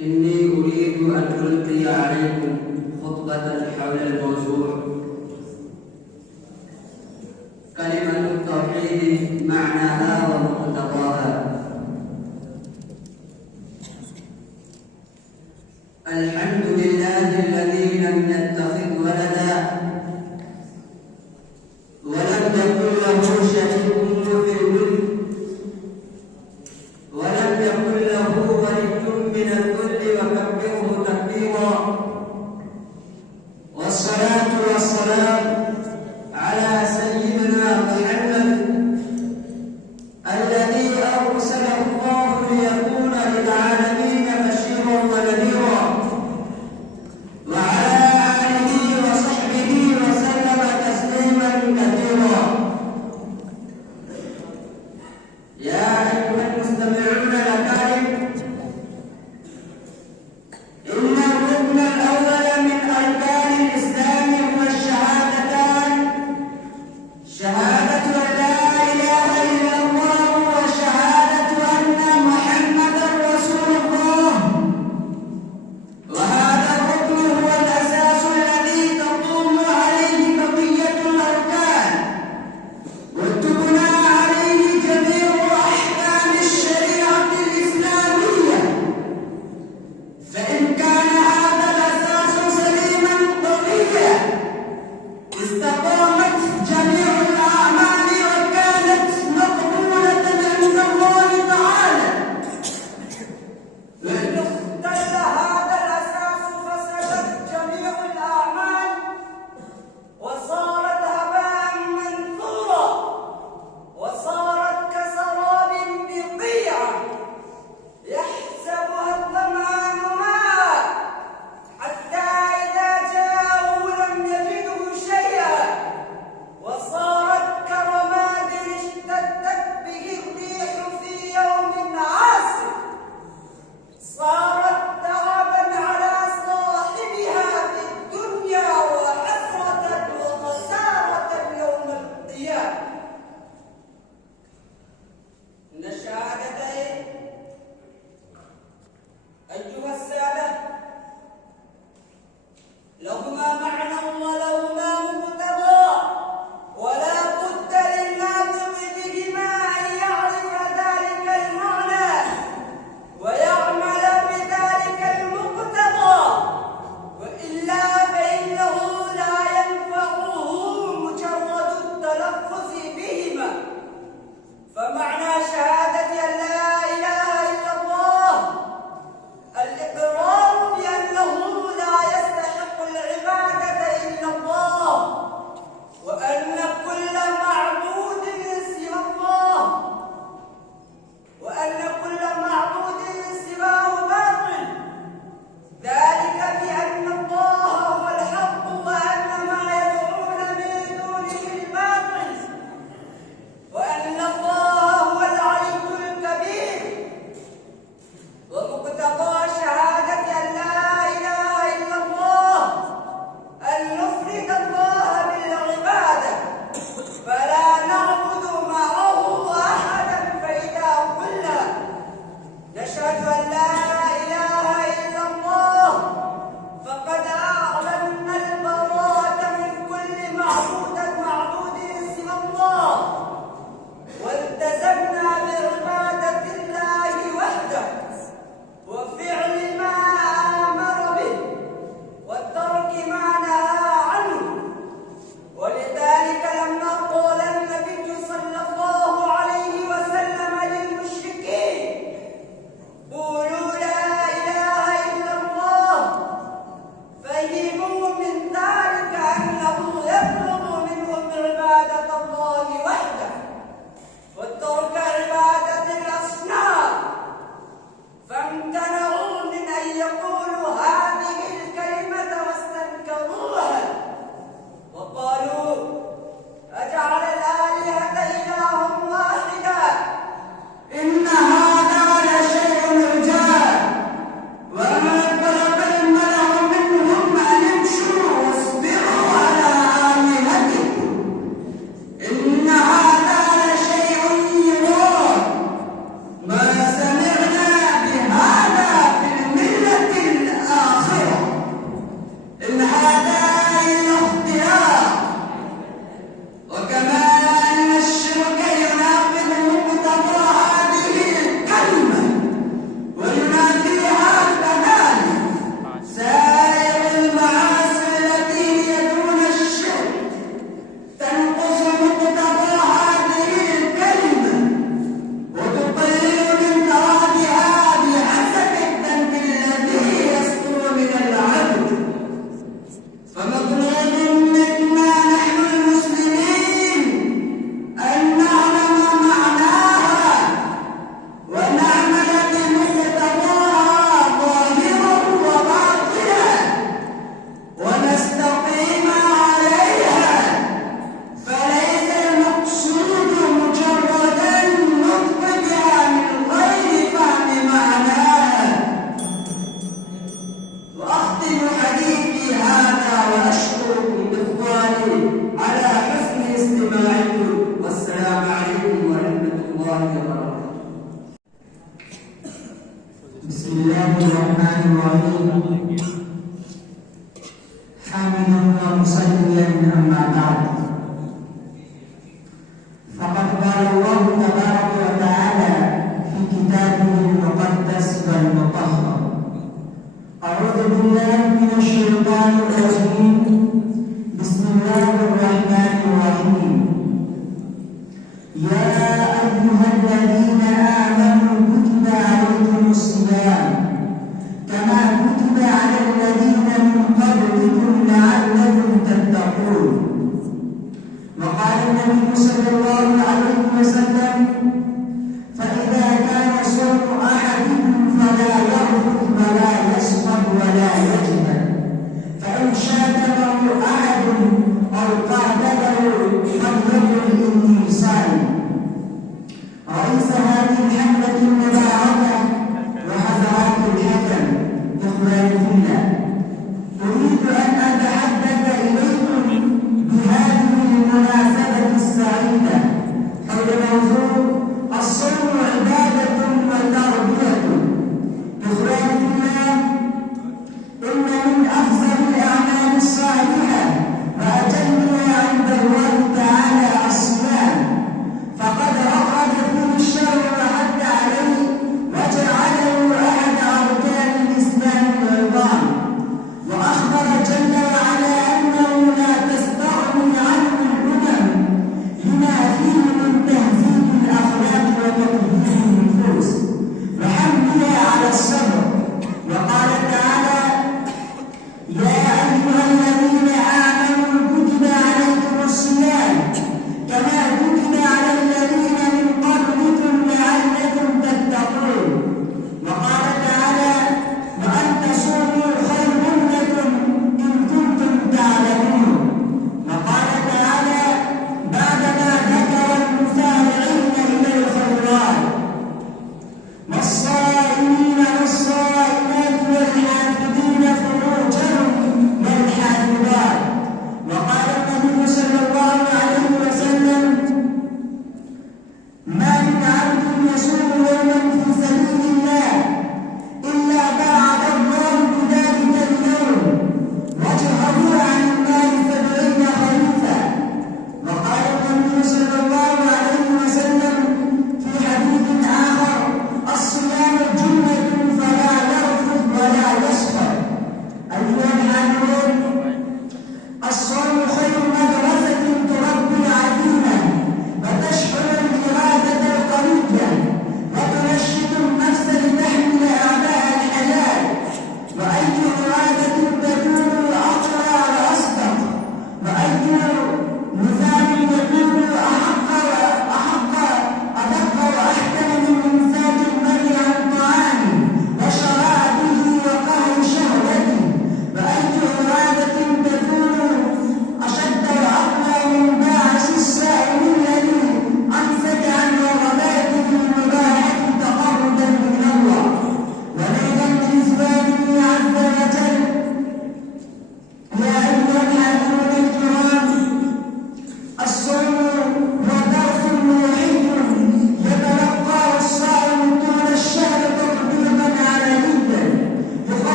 إني أريد أن ألقي عليكم خطبة حول الموضوع كلمة التوحيد معناها ومقتضاها. الحمد لله الذي لم يتخذ ولدا ولم يكن له شريك في الملك ولم يكن له ولي من الذل وكبره تكبيرا. والصلاة والسلام على سيدنا محمد الذي أرسله الله ليكون للعالمين بشيرا ونذيرا، وعلى آله وصحبه بسم الله الرحمن الرحيم حامدا ومصليا أما بعد فقد قال الله تبارك وتعالى في كتابه المقدس والمطهر أعوذ بالله من الشيطان الرجيم بسم الله الرحمن الرحيم يا أيها الذين آمنوا كتب عليكم الصيام كما كتب على الذين من قبلكم لعلكم تتقون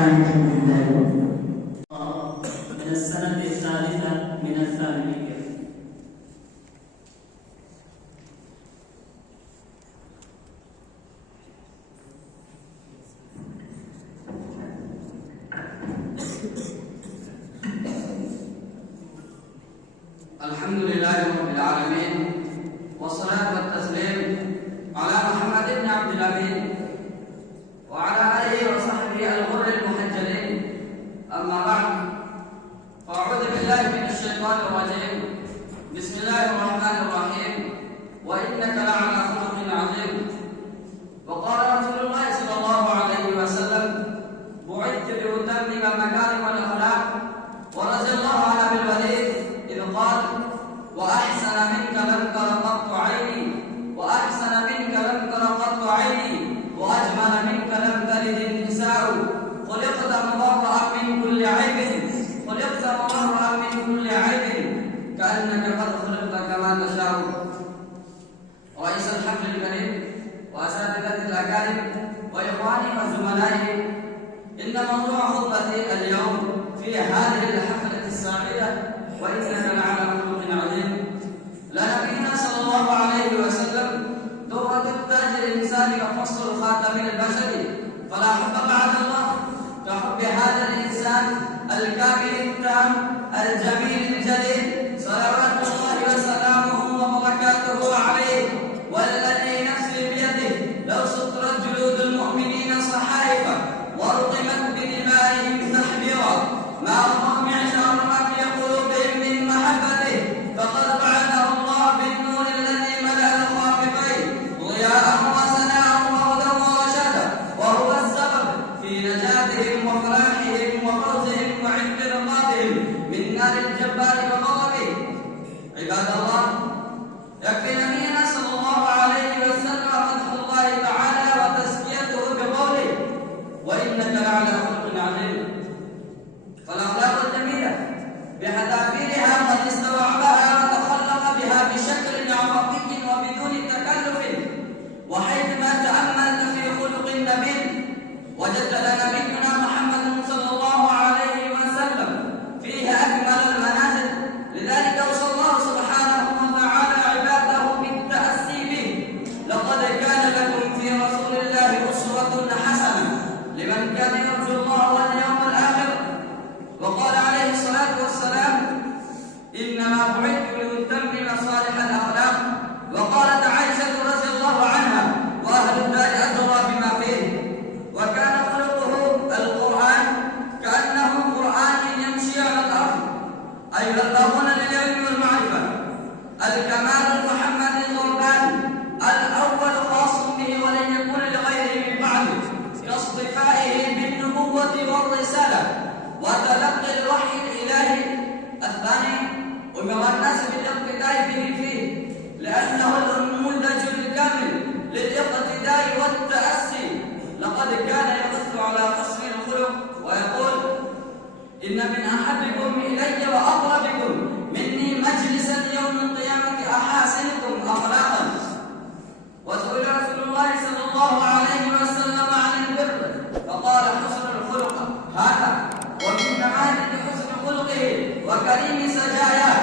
الحمد لله. من السنة الثالثة من الثانوية. الحمد لله رب العالمين، والصلاة والتسليم على محمد بن عبد الأمين وعلى آله وصحبه الغر المحجلين. أما بعد، فأعوذ بالله من الشيطان الرجيم. بسم الله الرحمن الرحيم. وإنك لعلى خلق عظيم. وقال رسول الله صلى الله عليه وسلم: بعثت لأتمم مكارم الأخلاق. ورضي الله عن أبي الوليد إذ قال: وأحسن منك لم تر قط عيني، وأحسن منك لم تر قط عيني، وأجمل منك لم تلد النساء. خلقت مبرأ من كل عيب، خلقت مبرأ من كل عيب، كأنك قد خلقت كما تشاء. رئيس الحفل الكريم وأساتذة الأكارم وإخواني وزملائي، إن موضوع خطبتي اليوم في هذه الحفلة السعيدة وإنك لعلى خلق عظيم لنبينا صلى الله عليه وسلم درة التاج الإنسان وفصل الخاتم البشر. فلا حب بعد الله كحب هذا الإنسان الكامل التام الجميل الجليل، صلوات الله وسلامه وبركاته عليه. والذي نفسي بيده لو سطرت جلود المؤمنين صحائف ورقمت بدمائهم تحبيرا ما رأى معشر ما في قلوبهم من محبته، فقد بعثه الله بالنور الذي ملأ الخافقين ضياء وسناء وهدى ورشدا، وهو السبب في نجاتهم وفلاحهم وفوزهم وعتق رقابهم من نار الجبار وغضبه. عباد الله، يكفي نبينا صلى الله عليه وسلم مدح الله تعالى وتزكيته بقوله: وإنك لعلى خلق عظيم. فالأخلاق الجميلة بحذافيرها قد استوعبها وتخلق بها بشكل عربي وبدون تكلف. وحيثما تأملت في خلق النبي وجدت نبينا محمد صلى الله عليه وسلم فيه أكمل المنازل. لذلك أوصى الله سبحانه وتعالى عباده بالتأسي به: لقد كان لكم في رسول الله أسوة حسنة لمن كان يرجو الله واليوم الآخر. وقال عليه الصلاة والسلام: إنما بعثت لأتمم صالح الأخلاق. وقالت عائشة رضي الله عنها: وأهل الدار أدرى بما فيه. وكان خلقه القرآن كأنه قرآن يمشي على الأرض، أي يبلغون للعلم والمعرفة. الكمال المحمدي القرآن الأول خاص به ولن يكون لغيره من بعده، كاصطفائه بالنبوة والرسالة وتلقي الوحي الإلهي. الثاني: أمر الناس بالاقتداء به فيه، لأنه النموذج الكامل للاقتداء والتأسي. لقد كان يحث على حسن الخلق ويقول: إن من أحبكم إلي وأقربكم مني مجلسا يوم القيامة أحاسنكم أخلاقا. وسئل رسول الله صلى الله عليه وسلم عن البر فقال: حسن الخلق هذا، ومن نماذج حسن خلقه وكريم سجاياه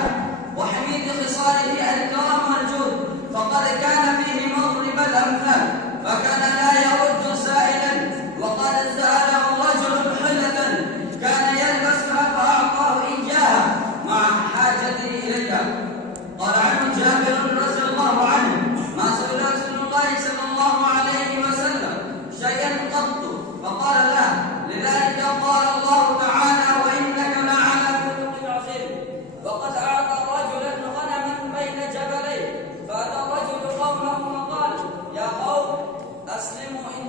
وحميد خصاله الكرم والجود، فقد كان فيه مضرب الأمثال، فكان لا يرد سائلا. وقد سأله رجل حلة كان يلبسها فأعطاه إياها مع حاجته إليها. قال عنه جابر رضي الله عنه: ما سئل رسول الله صلى الله عليه وسلم شيئا قط فقال لا. لذلك قال الله تعالى: وإنك لعلى خلق عظيم. وقد أعطى رجلا غنما بين جبلين، فأتى الرجل قومه وقال: يا قوم أسلموا إن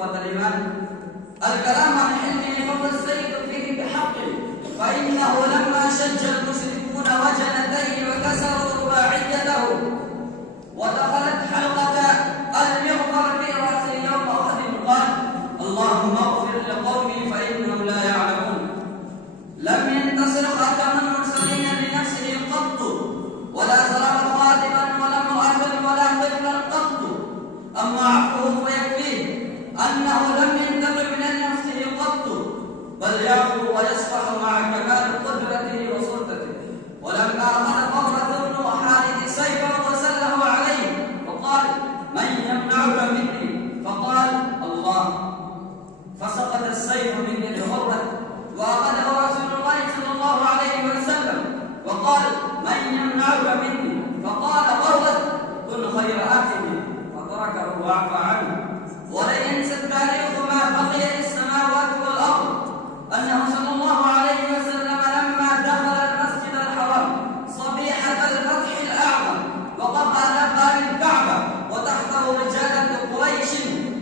إخوة الإيمان، الكلام عن حلمه فهو الزيد فيه بحقه، فإنه لما شج المشركون وجنتيه وكسروا رباعيته ودخلت حلقة المغفر في رأسه يوم أحد قال: اللهم اغفر لقومي فإنهم لا يعلمون. لم ينتصر خاتم المرسلين لنفسه قط، ولا ضرب خادما ولا امرأة ولا طفلا قط. أما عفوه فيكفيه أنه لم ينتقم من نفسه قط، بل يعفو ويصفح مع كمال قدرته وسلطته. ولما أخذ قرة بن حارث سيفه وسله عليه وقال: من يمنعك مني؟ فقال: الله. فسقط السيف من يد غرة وأخذه رسول الله صلى الله عليه وسلم وقال: من يمنعك مني؟ فقال غرة: كن خير آخذ، فتركه وعفى عنه. ولن ينسى التاريخ ما بقي للسماوات والأرض أنه صلى الله عليه وسلم لما دخل المسجد الحرام صبيحة الفتح الأعظم وقف على باب الكعبة وتحته رجال قريش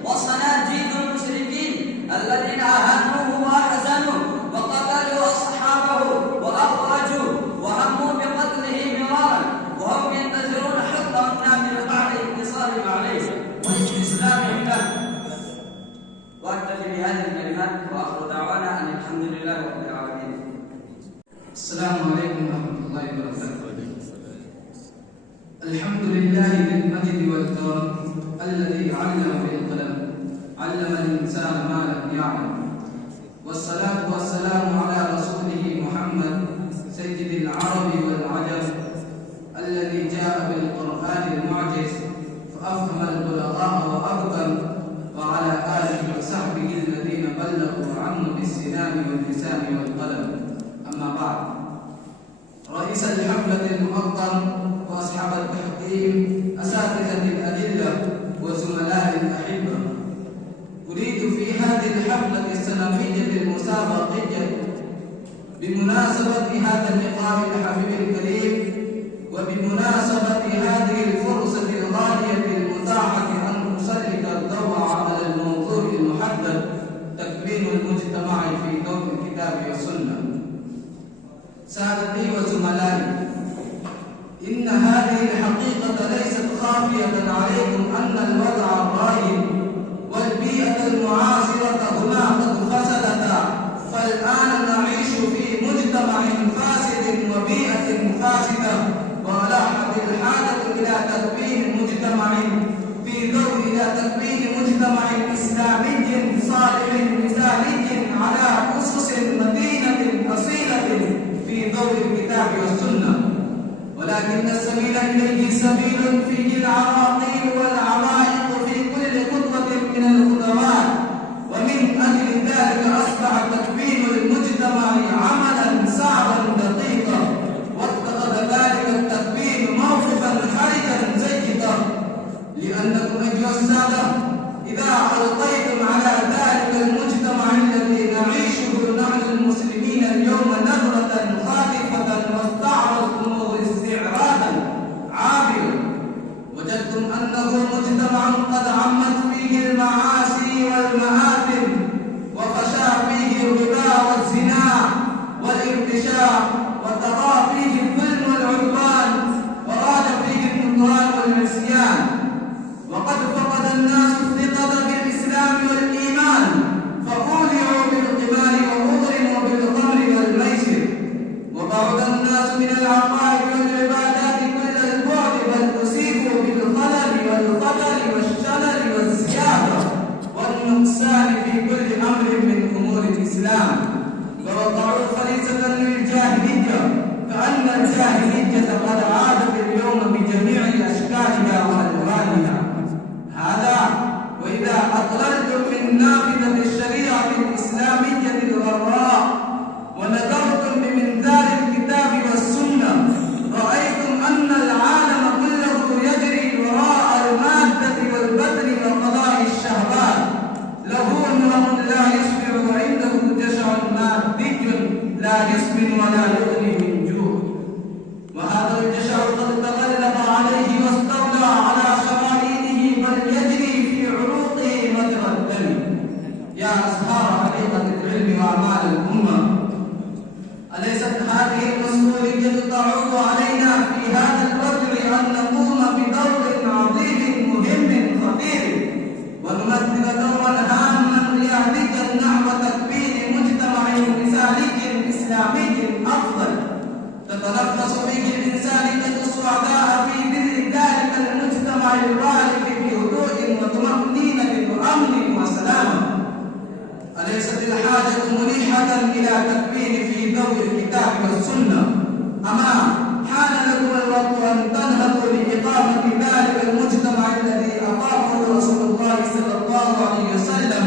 وصناديد المشركين الذين أهانوه وأحزنوه وقتلوا أصحابه وأخرجوه وهموا بقتله مرارا وهم ينتظرون حكم الناس بعد انتصارهم عليه واستسلامهم له. وأكتفي بهذه الكلمات وآخر دعوانا أن الحمد لله رب العالمين. السلام عليكم ورحمة الله وبركاته. الحمد لله بالمجد والكرم الذي علم بالقلم، علم الإنسان ما لم يعلم، والصلاة والسلام على رسوله محمد سيد العرب والعجم الذي جاء بالقرآن المعجز فأفهم البلغاء وأبكم، وعلى آله وصحبه الذين بلغوا عنه بالسنان واللسان والقلم. أما بعد، رئيس الحفلة المؤقم وأصحاب التحكيم، أساتذة الأدلة وزملاء الأحبة، أريد في هذه الحفلة السنوية المسابقية بمناسبة هذا اللقاء الحبيب الكريم وبمناسبة هذه الفرصة الغالية المتاحة أن أسلط الضوء على الموضوع المحدد: تكوين المجتمع في ضوء الكتاب والسنة. سادتي وزملائي، إن هذه الحقيقة ليست خافية عليكم أن الوضع الراهن والبيئة المعاصرة هنا قد فسدتا، فالآن نعيش في مجتمع فاسد وبيئة فاسدة، ولاحت الحاجة إلى تكوين مجتمع في ضوء إلى تكوين مجتمع إسلامي صالح مثالي على أسس متينة أصيلة في ضوء الكتاب والسنة. ولكن السبيل إليه سبيل فيه العراقيل والعوائق في كل خطوة من الخطوات، ومن أجل ذلك أصبح تكوين المجتمع عملا صعبا دقيقا، واتخذ ذلك التكوين موقفا حرجا زيقا، لأنكم أيها السادة إذا ألقيتم على ذلك المجتمع الذي نعيشه نحن المسلمين اليوم نظرة خاطفة واستعرضتموه استعراضا عابرا، وجدتم أنه مجتمع قد عمت فيه المعاصي والمآثم، وفشى فيه الربا والزنا والارتشاء، وطغى فيه الظلم والعدوان، وراد فيه الكفران والعصيان، وقد فقد الناس الثقة بالإسلام والإيمان، فأولعوا بالقمار وأغرموا بالخمر والميسر، وبعد الناس من العقائد والعبادات كل البعد، بل أصيبوا بالخلل والخطر والشلل والزيادة والنقصان في كل أمر من أمور الإسلام، ووضعوا فريسة للجاهلية، كأن الجاهلية قد عادت اليوم بجميع أشكالها وألوانها. هذا وإذا أقللتم من نافذة الشريعة الإسلامية الغراء ونظرتم بمنظار الكتاب والسنة، رأيتم أن العالم كله يجري وراء المادة والبذل وقضاء الشهوات، له أمر لا يشبع وعنده جشع مادي لا يسمن ولا يغني من جوع، وهذا الجشع قد تغلب عليه واستولى على شرائطه، بل يجري في عروقه مجرى الدم. يا أصحاب حقيقة العلم وأعمال الأمة، أليست هذه المسؤولية تعود علينا في هذا الفجر أن نقوم بدور عظيم مهم خطير ونمثل دورا هاما رياديا نحو تكوين مجتمع مثالي إسلامي أفضل تتنفس فيه الإنسانية السعداء في ظل ذلك المجتمع الرائع بهدوء وطمأنينة وأمن وسلامة. أليست الحاجة مليحة إلى تكوين في ضوء الكتاب والسنة؟ أما حان لكم الوقت أن تنهضوا لإقامة ذلك المجتمع الذي أقامه رسول الله صلى الله عليه وسلم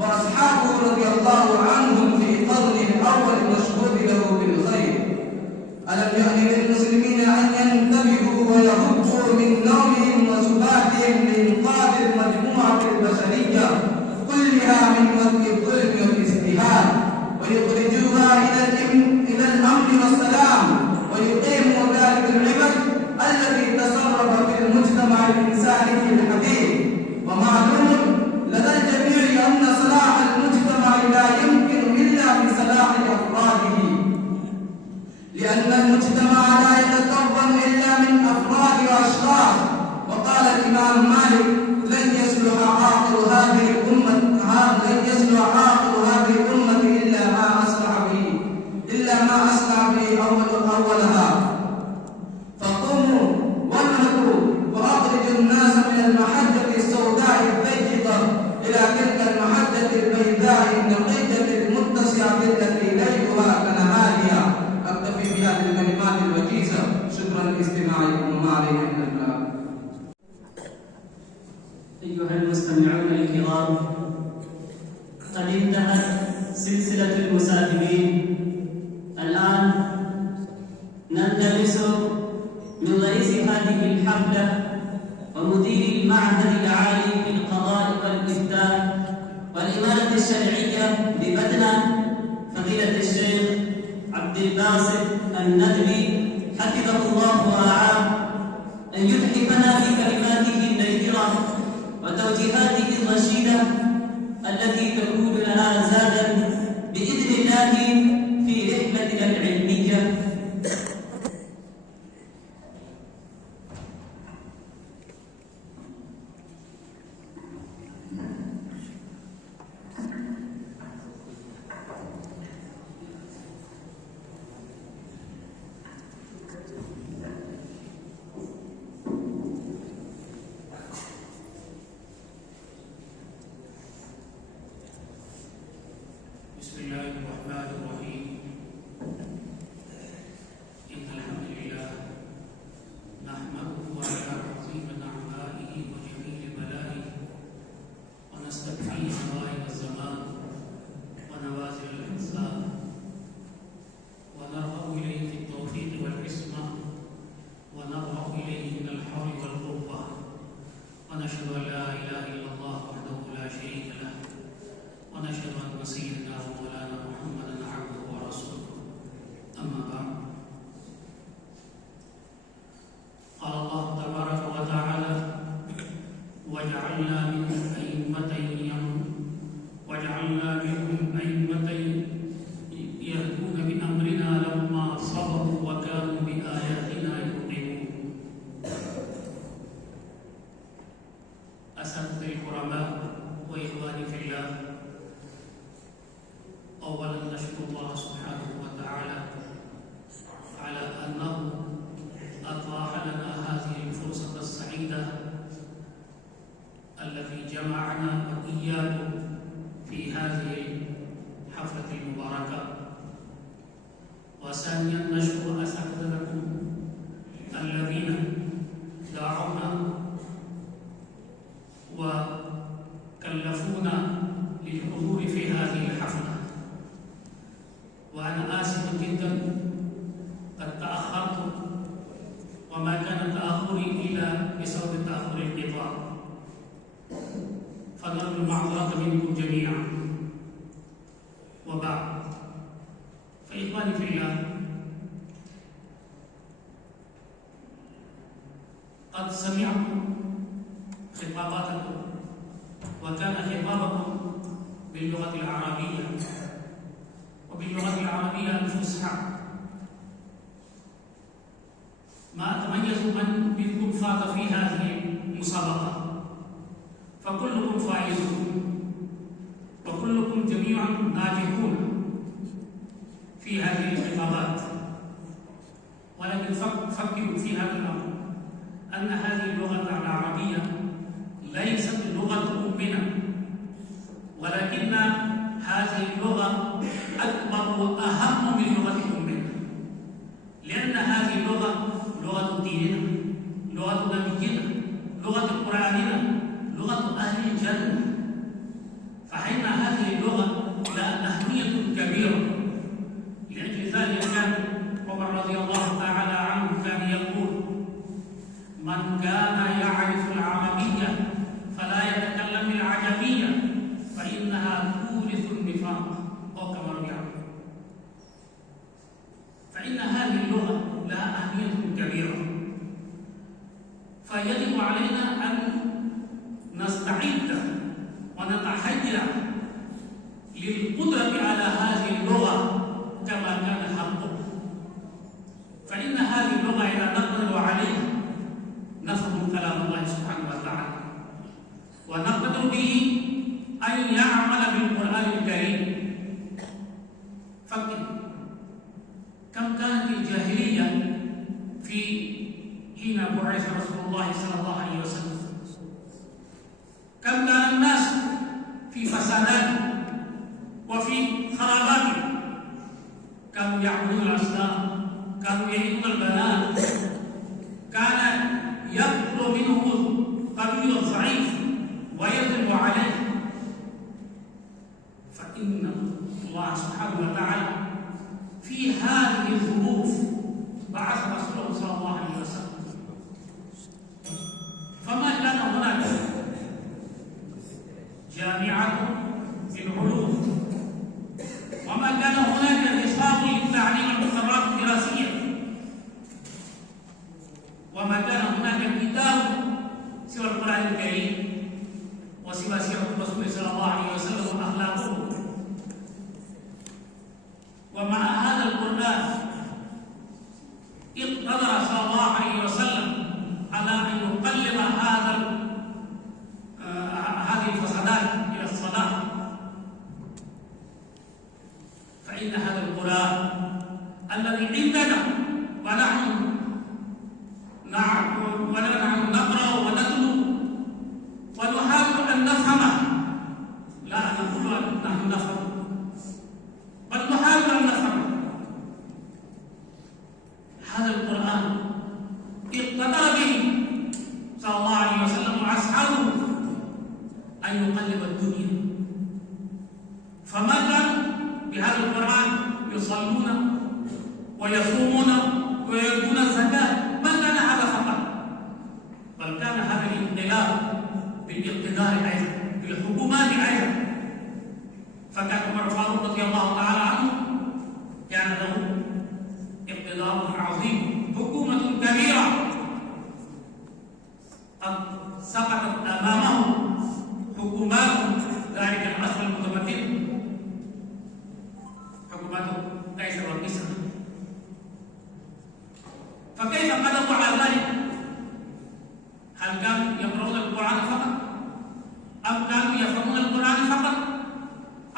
وأصحابه رضي الله عنهم في قرنه الأول المشهود له بالخير. ألم يأن للمسلمين أن ينتبهوا ويهبوا من نومهم وسباتهم لإنقاذ المجموعة البشرية كلها من وقت الظلم والاجتهاد ويخرجوها إلى الأمن والسلام ويقيموا ذلك العبث الذي تصرف في المجتمع الإنساني الحديث. ومعلوم لدى الجميع أن صلاح المجتمع لا يمكن إلا بصلاح أفراده، لأن المجتمع لا يتكون إلا من أفراد وأشخاص. وقال الإمام مالك: لن يصلح آخر هذه الأمة إلا ما أسرع به أولها. فقوموا وانهضوا وأخرجوا الناس من المحجة السوداء الضيقة إلى تلك المحجة البيضاء النقية المتسعة التي ليلها كنهارها. أكتفي بهذه الكلمات الوجيزة. شكرا لاستماعكم وما علينا إلا البلاغ. أيها المستمعون الكرام، قد انتهت سلسلة المساهمين. الآن نلتمس من رئيس هذه الحفلة ومدير المعهد العالي للقضاء والإفتاء والإمارة الشرعية ببدنة فضيلة الشيخ عبد الباسط الندبي حفظه الله ورعاه أن يتحفنا بكلماته النيرة وتوجيهاته الرشيدة التي تكون لنا زادا بإذن الله في رحلتنا العلمية. بسم الله الرحمن الرحيم. إن الحمد لله نحمده على عظيم نعمائه وجميل بلائه ونستكفيه نوائب الزمان ونوازل الإحسان ونرغب إليه في التوفيق والعصمة ونرغب إليه من الحول والقوة ونشهد أن لا إله إلا الله وحده لا شريك له ونشهد أن سيدنا ومولانا محمدا عبده ورسوله. أما بعد، قال الله تبارك وتعالى: وجعلنا منهم أئمة يهدون بأمرنا لما صبروا وكانوا بآياتنا يوقنون. أساتذة الكرماء وإخواني في الله، أولا نشكر الله سبحانه وتعالى على أنه أتاح لنا هذه الفرصة السعيدة التي جمعنا وإياكم في هذه الحفلة المباركة. وثانيا نشكر أساتذتكم الذين دعونا وكلفونا للحضور في هذه الحفلة. وأنا آسف جدا قد تأخرت، وما كان تأخري إلا بسبب تأخر القطار، فنرجو المعذرة منكم جميعا. وبعد، فإخواني في الله، قد سمعت خطاباتكم، وكان خطابكم باللغة العربية وباللغة العربية الفصحى. ما أتميز من منكم فاز في هذه المسابقة، فكلكم فائزون وكلكم جميعا ناجحون في هذه الخطابات. ولكن فكروا في هذا الأمر أن هذه اللغة العربية ليست لغة أمنا، ولكن هذه اللغة أكبر وأهم من لغة أمنا، لأن هذه اللغة لغة ديننا، لغة نبينا، لغة قرآننا، لغة أهل الجنة. فإن هذه اللغة لها أهمية كبيرة. لأجل ذلك كان عمر رضي الله تعالى عنه كان يقول: من كان يعرف العربية فلا يتكلم العجمية فإنها تورث النفاق، أو كما روي عنه. فإن هذه اللغة لها أهمية كبيرة، فيجب علينا أن نستعد ونتحيّر للقدرة على هذه اللغة كما كان حقه. فإن هذه اللغة إذا نقدر عليها نفهم كلام الله سبحانه وتعالى، ونقدر به أن يعمل بالقرآن الكريم. فكر كم كانت الجاهلية في حين بعث رسول الله صلى الله عليه وسلم، كم كان الناس في فسادات وفي خرابات، كانوا يعبدون الأصنام، كانوا يلدون البنات، كان يقتل منه قبيل ضعيف ويضرب عليه. فإن الله سبحانه وتعالى في هذه الظروف بعث رسوله صلى الله عليه وسلم. فما كان هناك جامعة للعلوم، وما كان هناك نصاب للتعليم المقررات الدراسية، وما كان هناك كتاب سوى القرآن الكريم وسوى سيرة الرسول صلى الله عليه وسلم وأخلاقه. ومع هذا القرآن اقتدر صلى الله عليه وسلم على أن يقلب هذه الفسادات إلى الصلاة. فإن هذا القرآن الذي عندنا ونحن نقرأ ونتلو ونحاول أن نفهمه، لا نقول أن نحن نفهم، بل نحاول أن نفهمه. هذا القرآن اقتدر به صلى الله عليه وسلم وأصحابه أن يقلب الدنيا. فما كانوا بهذا القرآن يصلون ويصومون ويؤدون الزكاة، ما كان هذا فقط، بل كان هذا الانقلاب بالاقتدار أيضا، بالحكومات أيضا. فكان عمر الفاروق رضي الله تعالى عنه كان له اقتدار عظيم، حكومة كبيرة قد سقطت أمامه حكومات ذلك العصر المتمدن، حكومات قيصر والكسرى. فكيف قدروا على ذلك؟ هل كانوا يقرؤون القرآن فقط؟ أم كانوا يفهمون القرآن فقط؟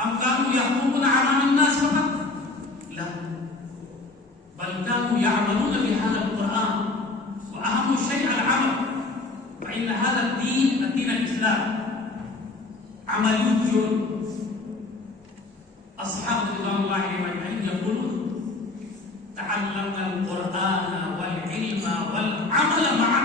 أم كانوا يحكمون أمام الناس فقط؟ لا، بل كانوا يعملون بهذا القرآن، وأهم شيء العمل. فإن هذا الدين الإسلام عملي. أصحاب رضوان الله عليهم يقولون: تعلمنا القرآن والعلم والعمل معا.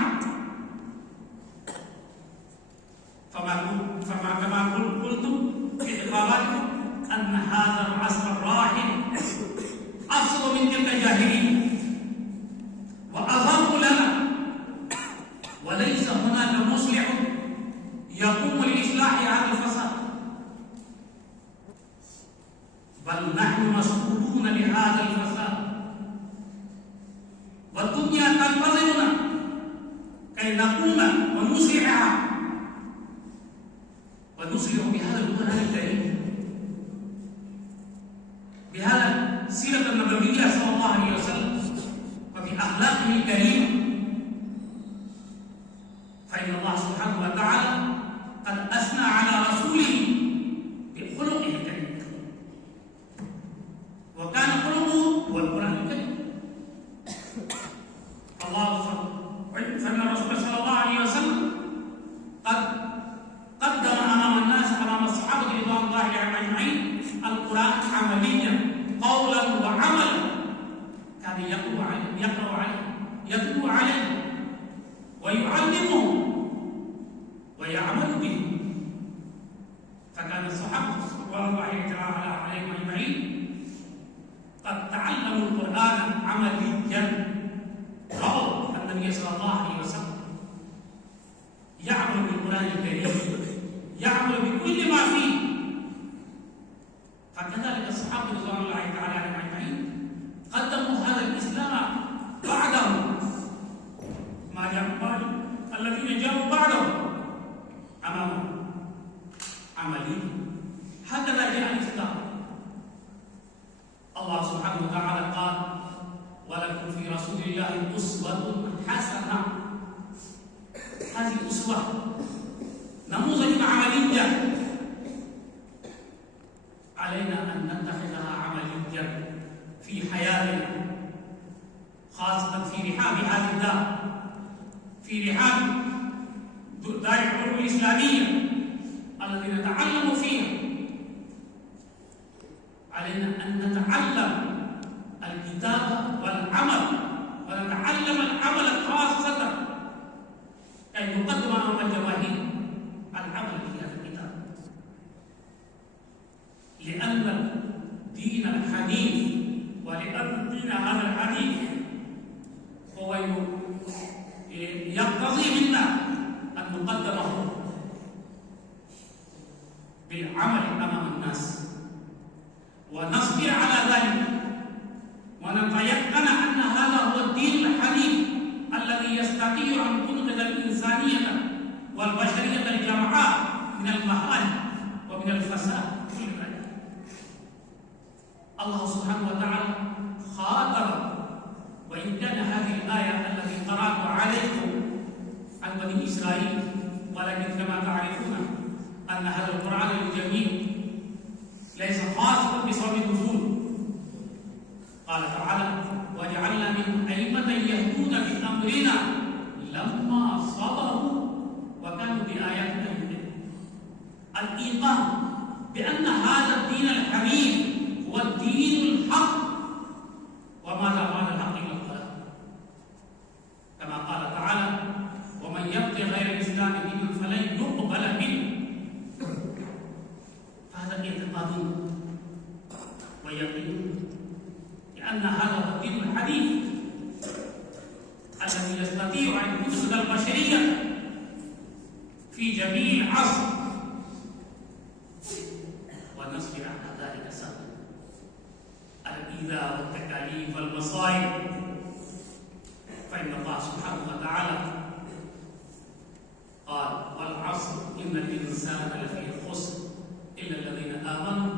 كما قلتم في إقامتكم أن هذا العصر الراهن أفضل من تلك الجاهلية وأضر لنا، وليس هناك مصلح يقوم لإصلاح هذا الفساد، بل نحن مسؤولون لهذا الفساد، والدنيا تنتظرنا كي نقوم ونصلحها ونصلح بهذا القرآن الكريم. السيرة النبوية صلى الله عليه وسلم وفي أخلاقه الكريمة، فإن الله سبحانه وتعالى قد أثنى على رسوله بخلقه الكريم، وكان خلقه هو القرآن الكريم. فإن الرسول صلى الله عليه وسلم قد قدم أمام الناس، أمام الصحابة رضوان الله عليهم أجمعين، القرآن عمليا قولا وعملا. كان يقرأ عليه يتلو عليه ويعلمه ويعمل به. فكان الصحابة رضوان الله تعالى عليهم أجمعين قد تعلموا القرآن عمليا، رأوا النبي صلى الله عليه وسلم يعمل بالقرآن الكريم، يعمل بكل ما فيه. فكذلك الصحابة رضوان الله تعالى عليهم أجمعين قدموا هذا الإسلام بعدهم، الذين جاءوا بعدهم أمامهم عملي. هكذا جاء الإسلام. الله سبحانه وتعالى قال: ولكم في رسول الله أسوة حسنة. هذه أسوة، نموذج عملية، علينا أن نتخذها عمليا في حياتنا، خاصة في رحاب هذه الدار، في رحاب دار العلوم الإسلامية التي نتعلم فيها. علينا أن نتعلم الكتابة والعمل، ونتعلم العمل خاصة أن يقدم أمام الجماهير العمل في هذا الكتاب، لأن الدين الحنيف ولأن الدين هذا الحنيف هو يقتضي منا أن نقدمه بالعمل أمام الناس، ونصبر على ذلك، ونتيقن أن هذا هو الدين الحنيف الذي يستطيع أن تنقذ الإنسانية والبشرية الجمعاء من المهالك ومن الفساد. الله سبحانه وتعالى خاطر، وإن كان هذه الآية التي قرأت عليكم عن بني إسرائيل، ولكن كما تعرفون أن هذا القرآن الجميل ليس خاصا بسبب النزول. قال تعالى: وجعلنا منهم أئمة يهدون بأمرنا لما صبروا وكانوا بآياتنا يؤمنون. الإيقان بأن هذا الدين الحنيف هو الدين الحق، وماذا بعد الحق إلا الضلال، كما قال تعالى: ومن يبغي غير الإسلام دينا فلن يقبل منه. فهذا اعتقاد ويقين لأن هذا هو الدين الحنيف الذي يستطيع أن يفسد البشرية في جميع العصر، ونصبر على ذلك سبب الإيذاء والتكاليف والمصائب. فإن الله سبحانه وتعالى قال: والعصر إن الإنسان لفي خسر إلا الذين آمنوا